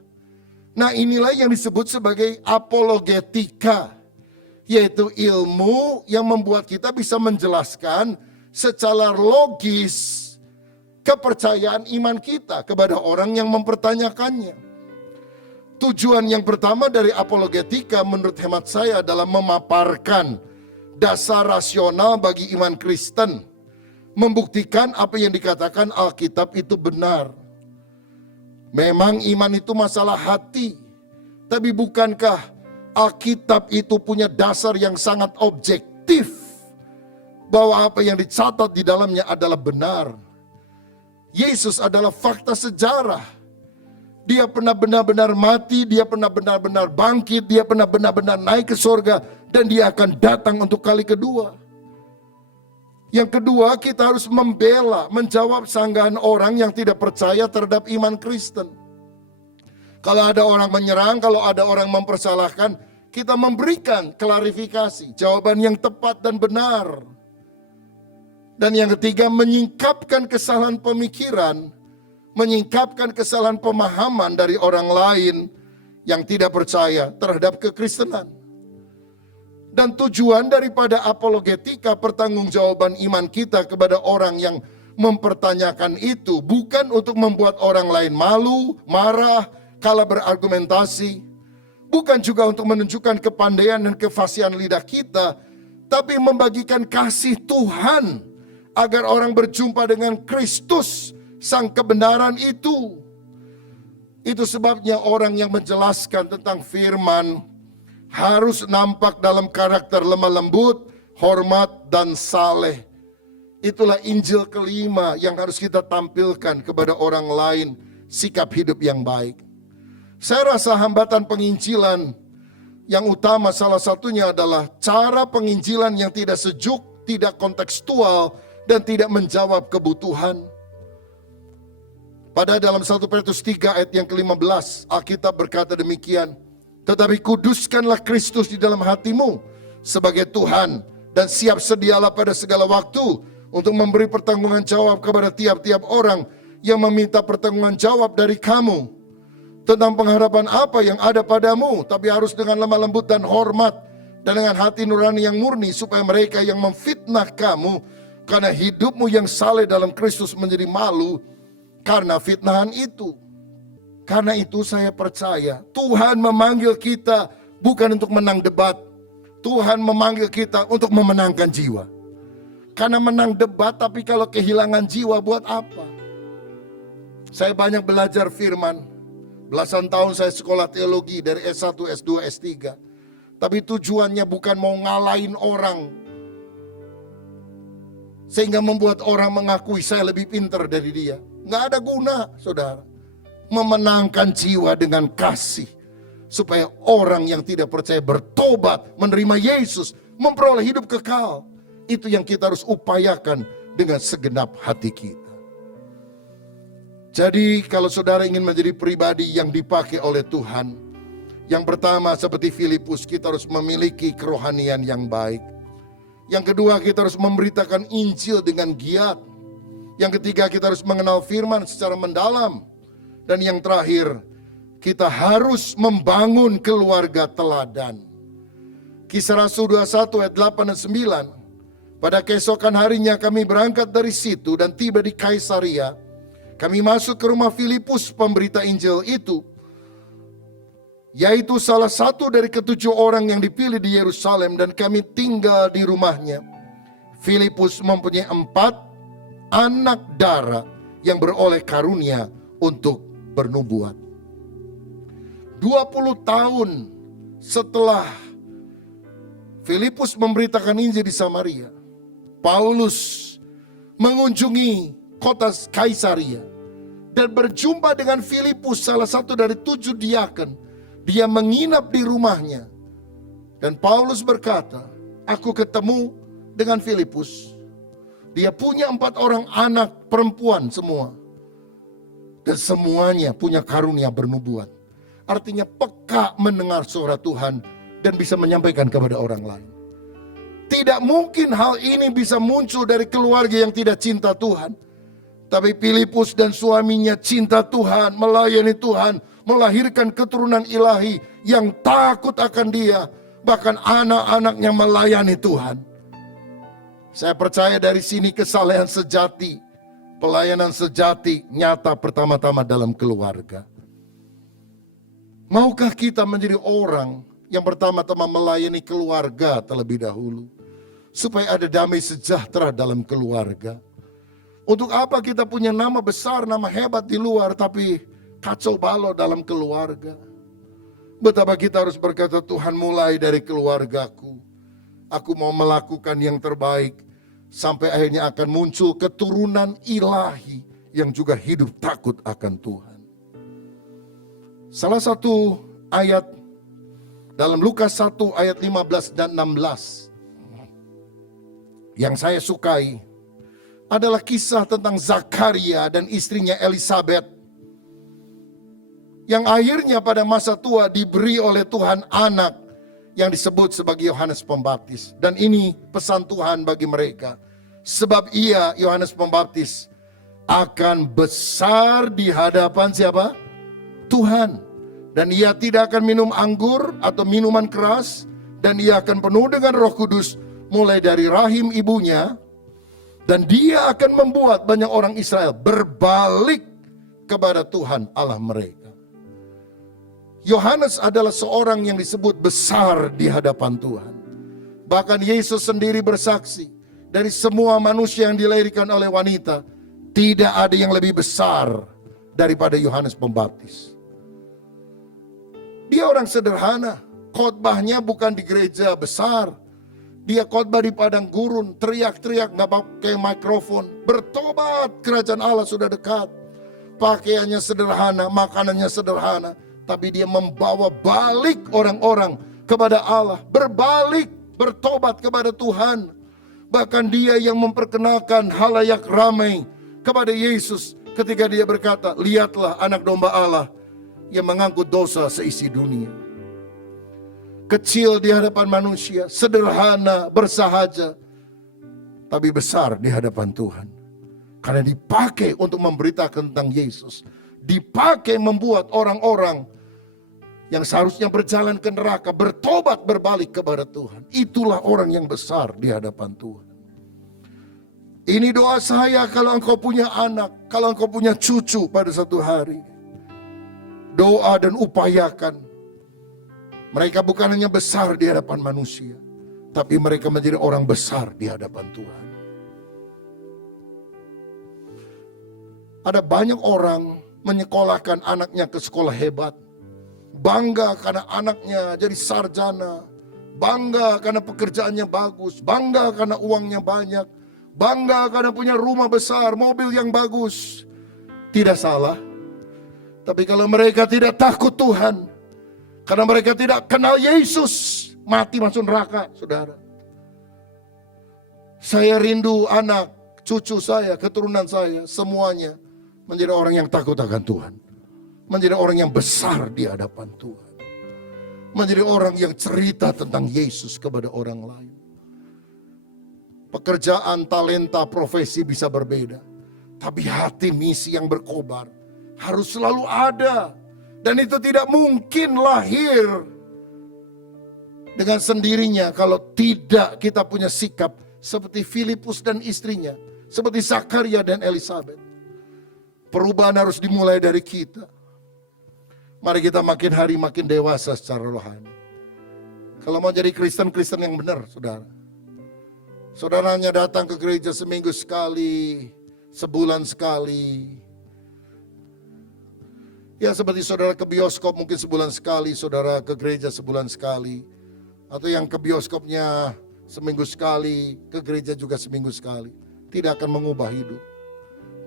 Nah, inilah yang disebut sebagai apologetika, yaitu ilmu yang membuat kita bisa menjelaskan secara logis kepercayaan iman kita kepada orang yang mempertanyakannya. Tujuan yang pertama dari apologetika menurut hemat saya adalah memaparkan dasar rasional bagi iman Kristen, membuktikan apa yang dikatakan Alkitab itu benar. Memang iman itu masalah hati, tapi bukankah Alkitab itu punya dasar yang sangat objektif, bahwa apa yang dicatat di dalamnya adalah benar. Yesus adalah fakta sejarah. Dia pernah benar-benar mati, dia pernah benar-benar bangkit, dia pernah benar-benar naik ke surga, dan dia akan datang untuk kali kedua. Yang kedua, kita harus membela, menjawab sanggahan orang yang tidak percaya terhadap iman Kristen. Kalau ada orang menyerang, kalau ada orang mempersalahkan, kita memberikan klarifikasi, jawaban yang tepat dan benar. Dan yang ketiga, menyingkapkan kesalahan pemikiran, menyingkapkan kesalahan pemahaman dari orang lain yang tidak percaya terhadap kekristenan. Dan tujuan daripada apologetika, pertanggungjawaban iman kita kepada orang yang mempertanyakan itu, bukan untuk membuat orang lain malu, marah, kalah berargumentasi, bukan juga untuk menunjukkan kepandaian dan kefasihan lidah kita, tapi membagikan kasih Tuhan agar orang berjumpa dengan Kristus, sang kebenaran itu. Itu sebabnya orang yang menjelaskan tentang firman harus nampak dalam karakter lemah lembut, hormat, dan saleh. Itulah Injil kelima yang harus kita tampilkan kepada orang lain, sikap hidup yang baik. Saya rasa hambatan penginjilan yang utama salah satunya adalah cara penginjilan yang tidak sejuk, tidak kontekstual, dan tidak menjawab kebutuhan. Pada dalam 1 Petrus 3 ayat yang ke-15, Alkitab berkata demikian, tetapi kuduskanlah Kristus di dalam hatimu sebagai Tuhan, dan siap sedialah pada segala waktu untuk memberi pertanggungan jawab kepada tiap-tiap orang yang meminta pertanggungan jawab dari kamu tentang pengharapan apa yang ada padamu, tapi harus dengan lemah lembut dan hormat dan dengan hati nurani yang murni, supaya mereka yang memfitnah kamu karena hidupmu yang saleh dalam Kristus menjadi malu karena fitnahan itu. Karena itu saya percaya Tuhan memanggil kita bukan untuk menang debat. Tuhan memanggil kita untuk memenangkan jiwa. Karena menang debat tapi kalau kehilangan jiwa buat apa? Saya banyak belajar firman. Belasan tahun saya sekolah teologi dari S1, S2, S3. Tapi tujuannya bukan mau ngalahin orang, sehingga membuat orang mengakui saya lebih pintar dari dia. Nggak ada guna, saudara. Memenangkan jiwa dengan kasih, supaya orang yang tidak percaya bertobat, menerima Yesus, memperoleh hidup kekal. Itu yang kita harus upayakan dengan segenap hati kita. Jadi kalau saudara ingin menjadi pribadi yang dipakai oleh Tuhan, yang pertama seperti Filipus, kita harus memiliki kerohanian yang baik. Yang kedua, kita harus memberitakan Injil dengan giat. Yang ketiga, kita harus mengenal firman secara mendalam. Dan yang terakhir, kita harus membangun keluarga teladan. Kisah Rasul 21 ayat 8 dan 9. Pada keesokan harinya kami berangkat dari situ dan tiba di Kaisaria. Kami masuk ke rumah Filipus pemberita Injil itu, yaitu salah satu dari ke-7 orang yang dipilih di Yerusalem, dan kami tinggal di rumahnya. Filipus mempunyai 4 anak darah yang beroleh karunia untuk bernubuat. 20 tahun setelah Filipus memberitakan Injil di Samaria, Paulus mengunjungi kota Kaisaria dan berjumpa dengan Filipus, salah satu dari 7 diaken. Dia menginap di rumahnya. Dan Paulus berkata, aku ketemu dengan Filipus. Dia punya 4 orang anak perempuan semua. Dan semuanya punya karunia bernubuat. Artinya peka mendengar suara Tuhan dan bisa menyampaikan kepada orang lain. Tidak mungkin hal ini bisa muncul dari keluarga yang tidak cinta Tuhan. Tapi Filipus dan suaminya cinta Tuhan, melayani Tuhan, melahirkan keturunan ilahi yang takut akan Dia. Bahkan anak-anaknya melayani Tuhan. Saya percaya dari sini kesalehan sejati, pelayanan sejati nyata pertama-tama dalam keluarga. Maukah kita menjadi orang yang pertama-tama melayani keluarga terlebih dahulu, supaya ada damai sejahtera dalam keluarga? Untuk apa kita punya nama besar, nama hebat di luar, tapi kacau balau dalam keluarga? Betapa kita harus berkata, Tuhan, mulai dari keluargaku. Aku mau melakukan yang terbaik, sampai akhirnya akan muncul keturunan ilahi yang juga hidup takut akan Tuhan. Salah satu ayat dalam Lukas 1 ayat 15 dan 16 yang saya sukai adalah kisah tentang Zakaria dan istrinya Elisabet, yang akhirnya pada masa tua diberi oleh Tuhan anak yang disebut sebagai Yohanes Pembaptis. Dan ini pesan Tuhan bagi mereka, sebab ia, Yohanes Pembaptis, akan besar di hadapan siapa? Tuhan, Dan ia tidak akan minum anggur atau minuman keras, dan ia akan penuh dengan Roh Kudus mulai dari rahim ibunya, dan dia akan membuat banyak orang Israel berbalik kepada Tuhan Allah mereka. Yohanes adalah seorang yang disebut besar di hadapan Tuhan. Bahkan Yesus sendiri bersaksi, dari semua manusia yang dilahirkan oleh wanita, tidak ada yang lebih besar daripada Yohanes Pembaptis. Dia orang sederhana, khotbahnya bukan di gereja besar. Dia khotbah di padang gurun, teriak-teriak, gak pakai mikrofon. Bertobat, kerajaan Allah sudah dekat. Pakaiannya sederhana, makanannya sederhana. Tapi dia membawa balik orang-orang kepada Allah. Berbalik, bertobat kepada Tuhan. Bahkan dia yang memperkenalkan halayak ramai kepada Yesus. Ketika dia berkata, lihatlah anak domba Allah yang mengangkut dosa seisi dunia. Kecil di hadapan manusia, sederhana, bersahaja, tapi besar di hadapan Tuhan. Karena dipakai untuk memberitakan tentang Yesus. Dipakai membuat orang-orang yang seharusnya berjalan ke neraka bertobat, berbalik kepada Tuhan. Itulah orang yang besar di hadapan Tuhan. Ini doa saya kalau engkau punya anak, kalau engkau punya cucu pada satu hari. Doa dan upayakan. Mereka bukan hanya besar di hadapan manusia, tapi mereka menjadi orang besar di hadapan Tuhan. Ada banyak orang menyekolahkan anaknya ke sekolah hebat. Bangga karena anaknya jadi sarjana. Bangga karena pekerjaannya bagus. Bangga karena uangnya banyak. Bangga karena punya rumah besar, mobil yang bagus. Tidak salah. Tapi kalau mereka tidak takut Tuhan, karena mereka tidak kenal Yesus, mati masuk neraka, saudara. Saya rindu anak, cucu saya, keturunan saya, semuanya menjadi orang yang takut akan Tuhan. Menjadi orang yang besar di hadapan Tuhan. Menjadi orang yang cerita tentang Yesus kepada orang lain. Pekerjaan, talenta, profesi bisa berbeda. Tapi hati misi yang berkobar harus selalu ada. Dan itu tidak mungkin lahir dengan sendirinya kalau tidak kita punya sikap seperti Filipus dan istrinya, seperti Zakaria dan Elisabet. Perubahan harus dimulai dari kita. Mari kita makin hari makin dewasa secara rohani. Kalau mau jadi Kristen yang benar, saudara. Saudara hanya datang ke gereja seminggu sekali, sebulan sekali. Ya seperti saudara ke bioskop mungkin sebulan sekali, saudara ke gereja sebulan sekali. Atau yang ke bioskopnya seminggu sekali, ke gereja juga seminggu sekali. Tidak akan mengubah hidup.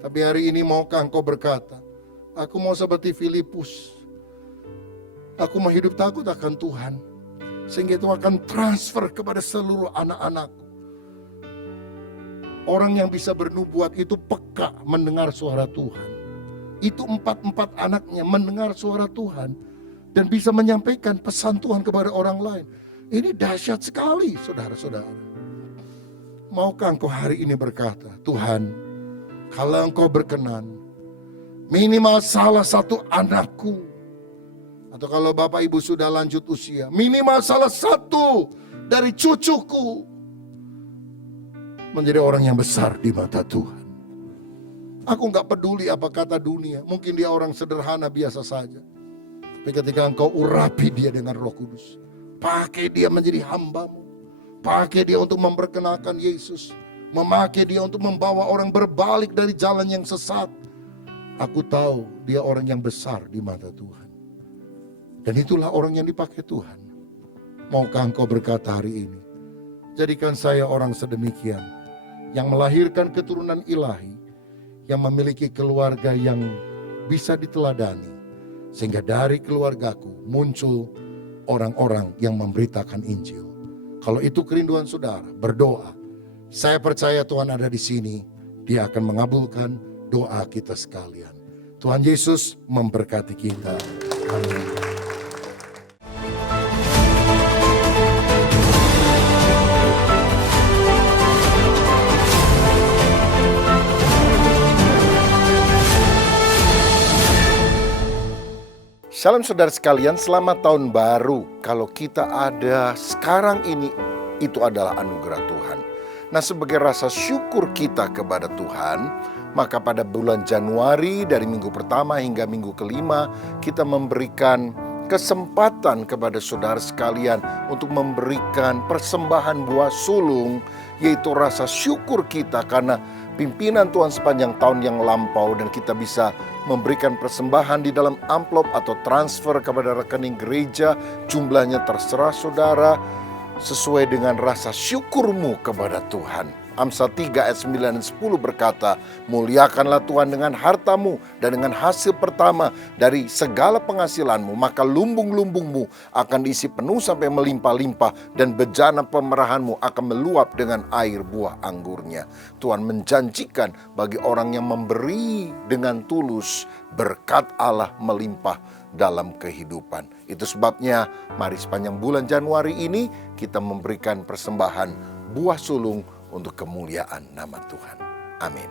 Tapi hari ini maukah engkau berkata, aku mau seperti Filipus. Aku mau hidup takut akan Tuhan. Sehingga itu akan transfer kepada seluruh anak-anakku. Orang yang bisa bernubuat itu peka mendengar suara Tuhan. Itu 4 anaknya mendengar suara Tuhan. Dan bisa menyampaikan pesan Tuhan kepada orang lain. Ini dahsyat sekali saudara-saudara. Maukah engkau hari ini berkata, Tuhan, kalau engkau berkenan, minimal salah satu anakku. Atau kalau bapak ibu sudah lanjut usia, minimal salah satu dari cucuku menjadi orang yang besar di mata Tuhan. Aku gak peduli apa kata dunia. Mungkin dia orang sederhana biasa saja. Tapi ketika engkau urapi dia dengan Roh Kudus, pakai dia menjadi hambamu, pakai dia untuk memperkenalkan Yesus, memakai dia untuk membawa orang berbalik dari jalan yang sesat. Aku tahu dia orang yang besar di mata Tuhan. Dan itulah orang yang dipakai Tuhan. Maukah engkau berkata hari ini, jadikan saya orang sedemikian, yang melahirkan keturunan ilahi, yang memiliki keluarga yang bisa diteladani, sehingga dari keluargaku muncul orang-orang yang memberitakan Injil. Kalau itu kerinduan saudara, berdoa. Saya percaya Tuhan ada di sini, Dia akan mengabulkan doa kita sekalian. Tuhan Yesus memberkati kita. Amin. Shalom saudara sekalian, selamat tahun baru. Kalau kita ada sekarang ini, itu adalah anugerah Tuhan. Nah, sebagai rasa syukur kita kepada Tuhan, maka pada bulan Januari dari minggu pertama hingga minggu kelima, kita memberikan kesempatan kepada saudara sekalian untuk memberikan persembahan buah sulung, yaitu rasa syukur kita karena pimpinan Tuhan sepanjang tahun yang lampau, dan kita bisa memberikan persembahan di dalam amplop atau transfer kepada rekening gereja. Jumlahnya terserah saudara sesuai dengan rasa syukurmu kepada Tuhan. Amsal 3 ayat 9 dan 10 berkata, muliakanlah Tuhan dengan hartamu dan dengan hasil pertama dari segala penghasilanmu, maka lumbung-lumbungmu akan diisi penuh sampai melimpah-limpah, dan bejana pemerahanmu akan meluap dengan air buah anggurnya. Tuhan menjanjikan bagi orang yang memberi dengan tulus, berkat Allah melimpah dalam kehidupan. Itu sebabnya mari sepanjang bulan Januari ini kita memberikan persembahan buah sulung untuk kemuliaan nama Tuhan. Amin.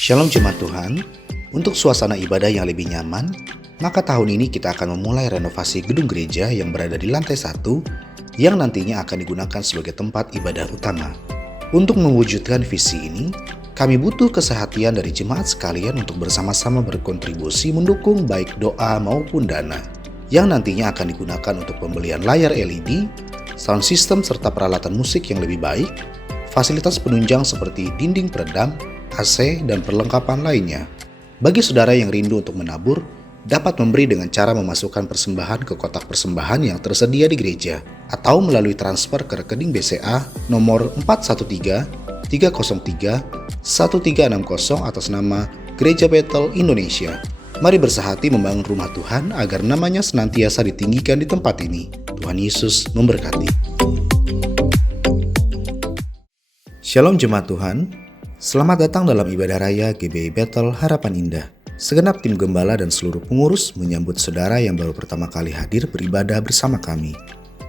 Shalom jemaat Tuhan, untuk suasana ibadah yang lebih nyaman, maka tahun ini kita akan memulai renovasi gedung gereja yang berada di lantai 1 yang nantinya akan digunakan sebagai tempat ibadah utama. Untuk mewujudkan visi ini, kami butuh kesehatian dari jemaat sekalian untuk bersama-sama berkontribusi mendukung baik doa maupun dana, yang nantinya akan digunakan untuk pembelian layar LED, sound system serta peralatan musik yang lebih baik, fasilitas penunjang seperti dinding peredam, AC, dan perlengkapan lainnya. Bagi saudara yang rindu untuk menabur, dapat memberi dengan cara memasukkan persembahan ke kotak persembahan yang tersedia di gereja, atau melalui transfer ke rekening BCA nomor 413-303-1360 atas nama Gereja Bethel Indonesia. Mari bersehati membangun rumah Tuhan agar namanya senantiasa ditinggikan di tempat ini. Tuhan Yesus memberkati. Shalom jemaat Tuhan, selamat datang dalam ibadah raya GBI Bethel Harapan Indah. Segenap tim gembala dan seluruh pengurus menyambut saudara yang baru pertama kali hadir beribadah bersama kami.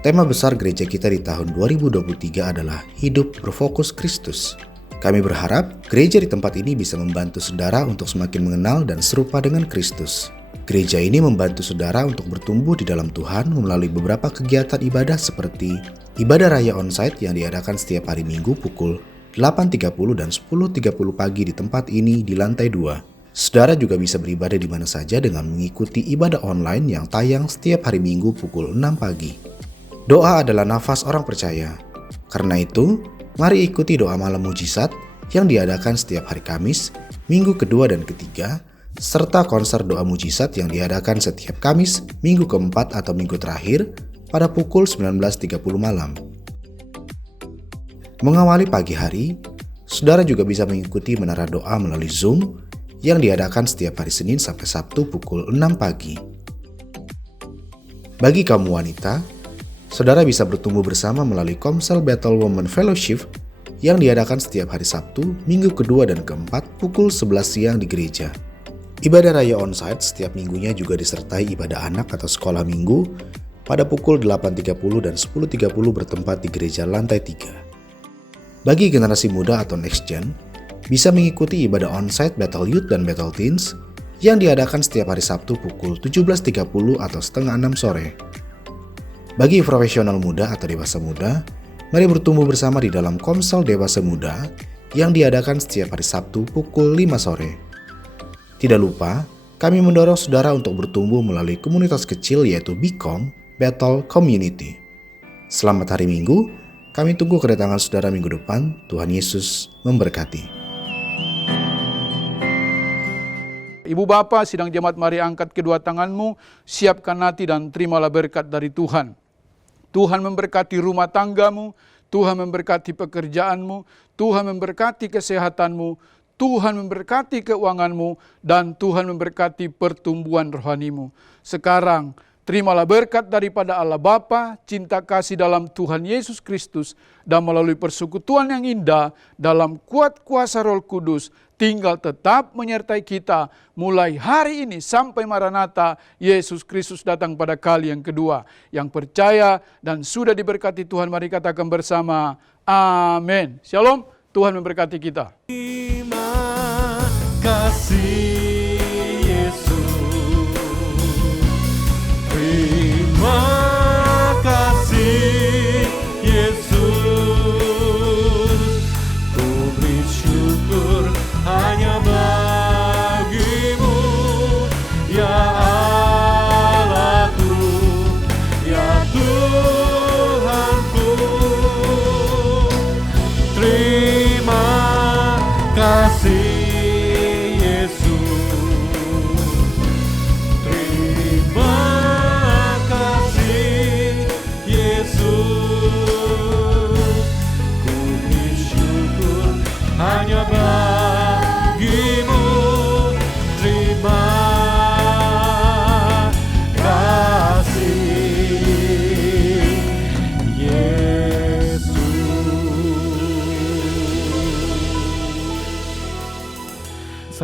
Tema besar gereja kita di tahun 2023 adalah Hidup Berfokus Kristus. Kami berharap gereja di tempat ini bisa membantu saudara untuk semakin mengenal dan serupa dengan Kristus. Gereja ini membantu saudara untuk bertumbuh di dalam Tuhan melalui beberapa kegiatan ibadah seperti ibadah raya onsite yang diadakan setiap hari Minggu pukul 8.30 dan 10.30 pagi di tempat ini di lantai 2. Saudara juga bisa beribadah di mana saja dengan mengikuti ibadah online yang tayang setiap hari Minggu pukul 6 pagi. Doa adalah nafas orang percaya. Karena itu, mari ikuti doa malam mujizat yang diadakan setiap hari Kamis, Minggu kedua dan ketiga, serta konser doa mujizat yang diadakan setiap Kamis, Minggu keempat atau Minggu terakhir pada pukul 19.30 malam. Mengawali pagi hari, saudara juga bisa mengikuti menara doa melalui Zoom yang diadakan setiap hari Senin sampai Sabtu pukul 6 pagi. Bagi kaum wanita, saudara bisa bertumbuh bersama melalui Komsel Bethel Women Fellowship yang diadakan setiap hari Sabtu, Minggu kedua dan keempat pukul 11 siang di gereja. Ibadah raya onsite setiap minggunya juga disertai ibadah anak atau sekolah minggu pada pukul 8.30 dan 10.30 bertempat di gereja lantai 3. Bagi generasi muda atau next gen, bisa mengikuti ibadah onsite Bethel Youth dan Bethel Teens yang diadakan setiap hari Sabtu pukul 17.30 atau setengah 6 sore. Bagi profesional muda atau dewasa muda, mari bertumbuh bersama di dalam Komsel Dewasa Muda yang diadakan setiap hari Sabtu pukul 5 sore. Tidak lupa, kami mendorong saudara untuk bertumbuh melalui komunitas kecil yaitu BCOM, Bethel Community. Selamat hari Minggu. Kami tunggu kedatangan saudara minggu depan. Tuhan Yesus memberkati. Ibu bapa, sidang jemaat, mari angkat kedua tanganmu, siapkan hati dan terimalah berkat dari Tuhan. Tuhan memberkati rumah tanggamu, Tuhan memberkati pekerjaanmu, Tuhan memberkati kesehatanmu, Tuhan memberkati keuanganmu, dan Tuhan memberkati pertumbuhan rohanimu. Sekarang, terimalah berkat daripada Allah Bapa, cinta kasih dalam Tuhan Yesus Kristus, dan melalui persekutuan yang indah dalam kuat kuasa Roh Kudus, tinggal tetap menyertai kita mulai hari ini sampai Maranatha, Yesus Kristus datang pada kali yang kedua. Yang percaya dan sudah diberkati Tuhan, mari katakan bersama, amin. Shalom, Tuhan memberkati kita. Terima kasih Yesus.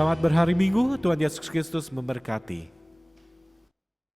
Selamat berhari Minggu, Tuhan Yesus Kristus memberkati.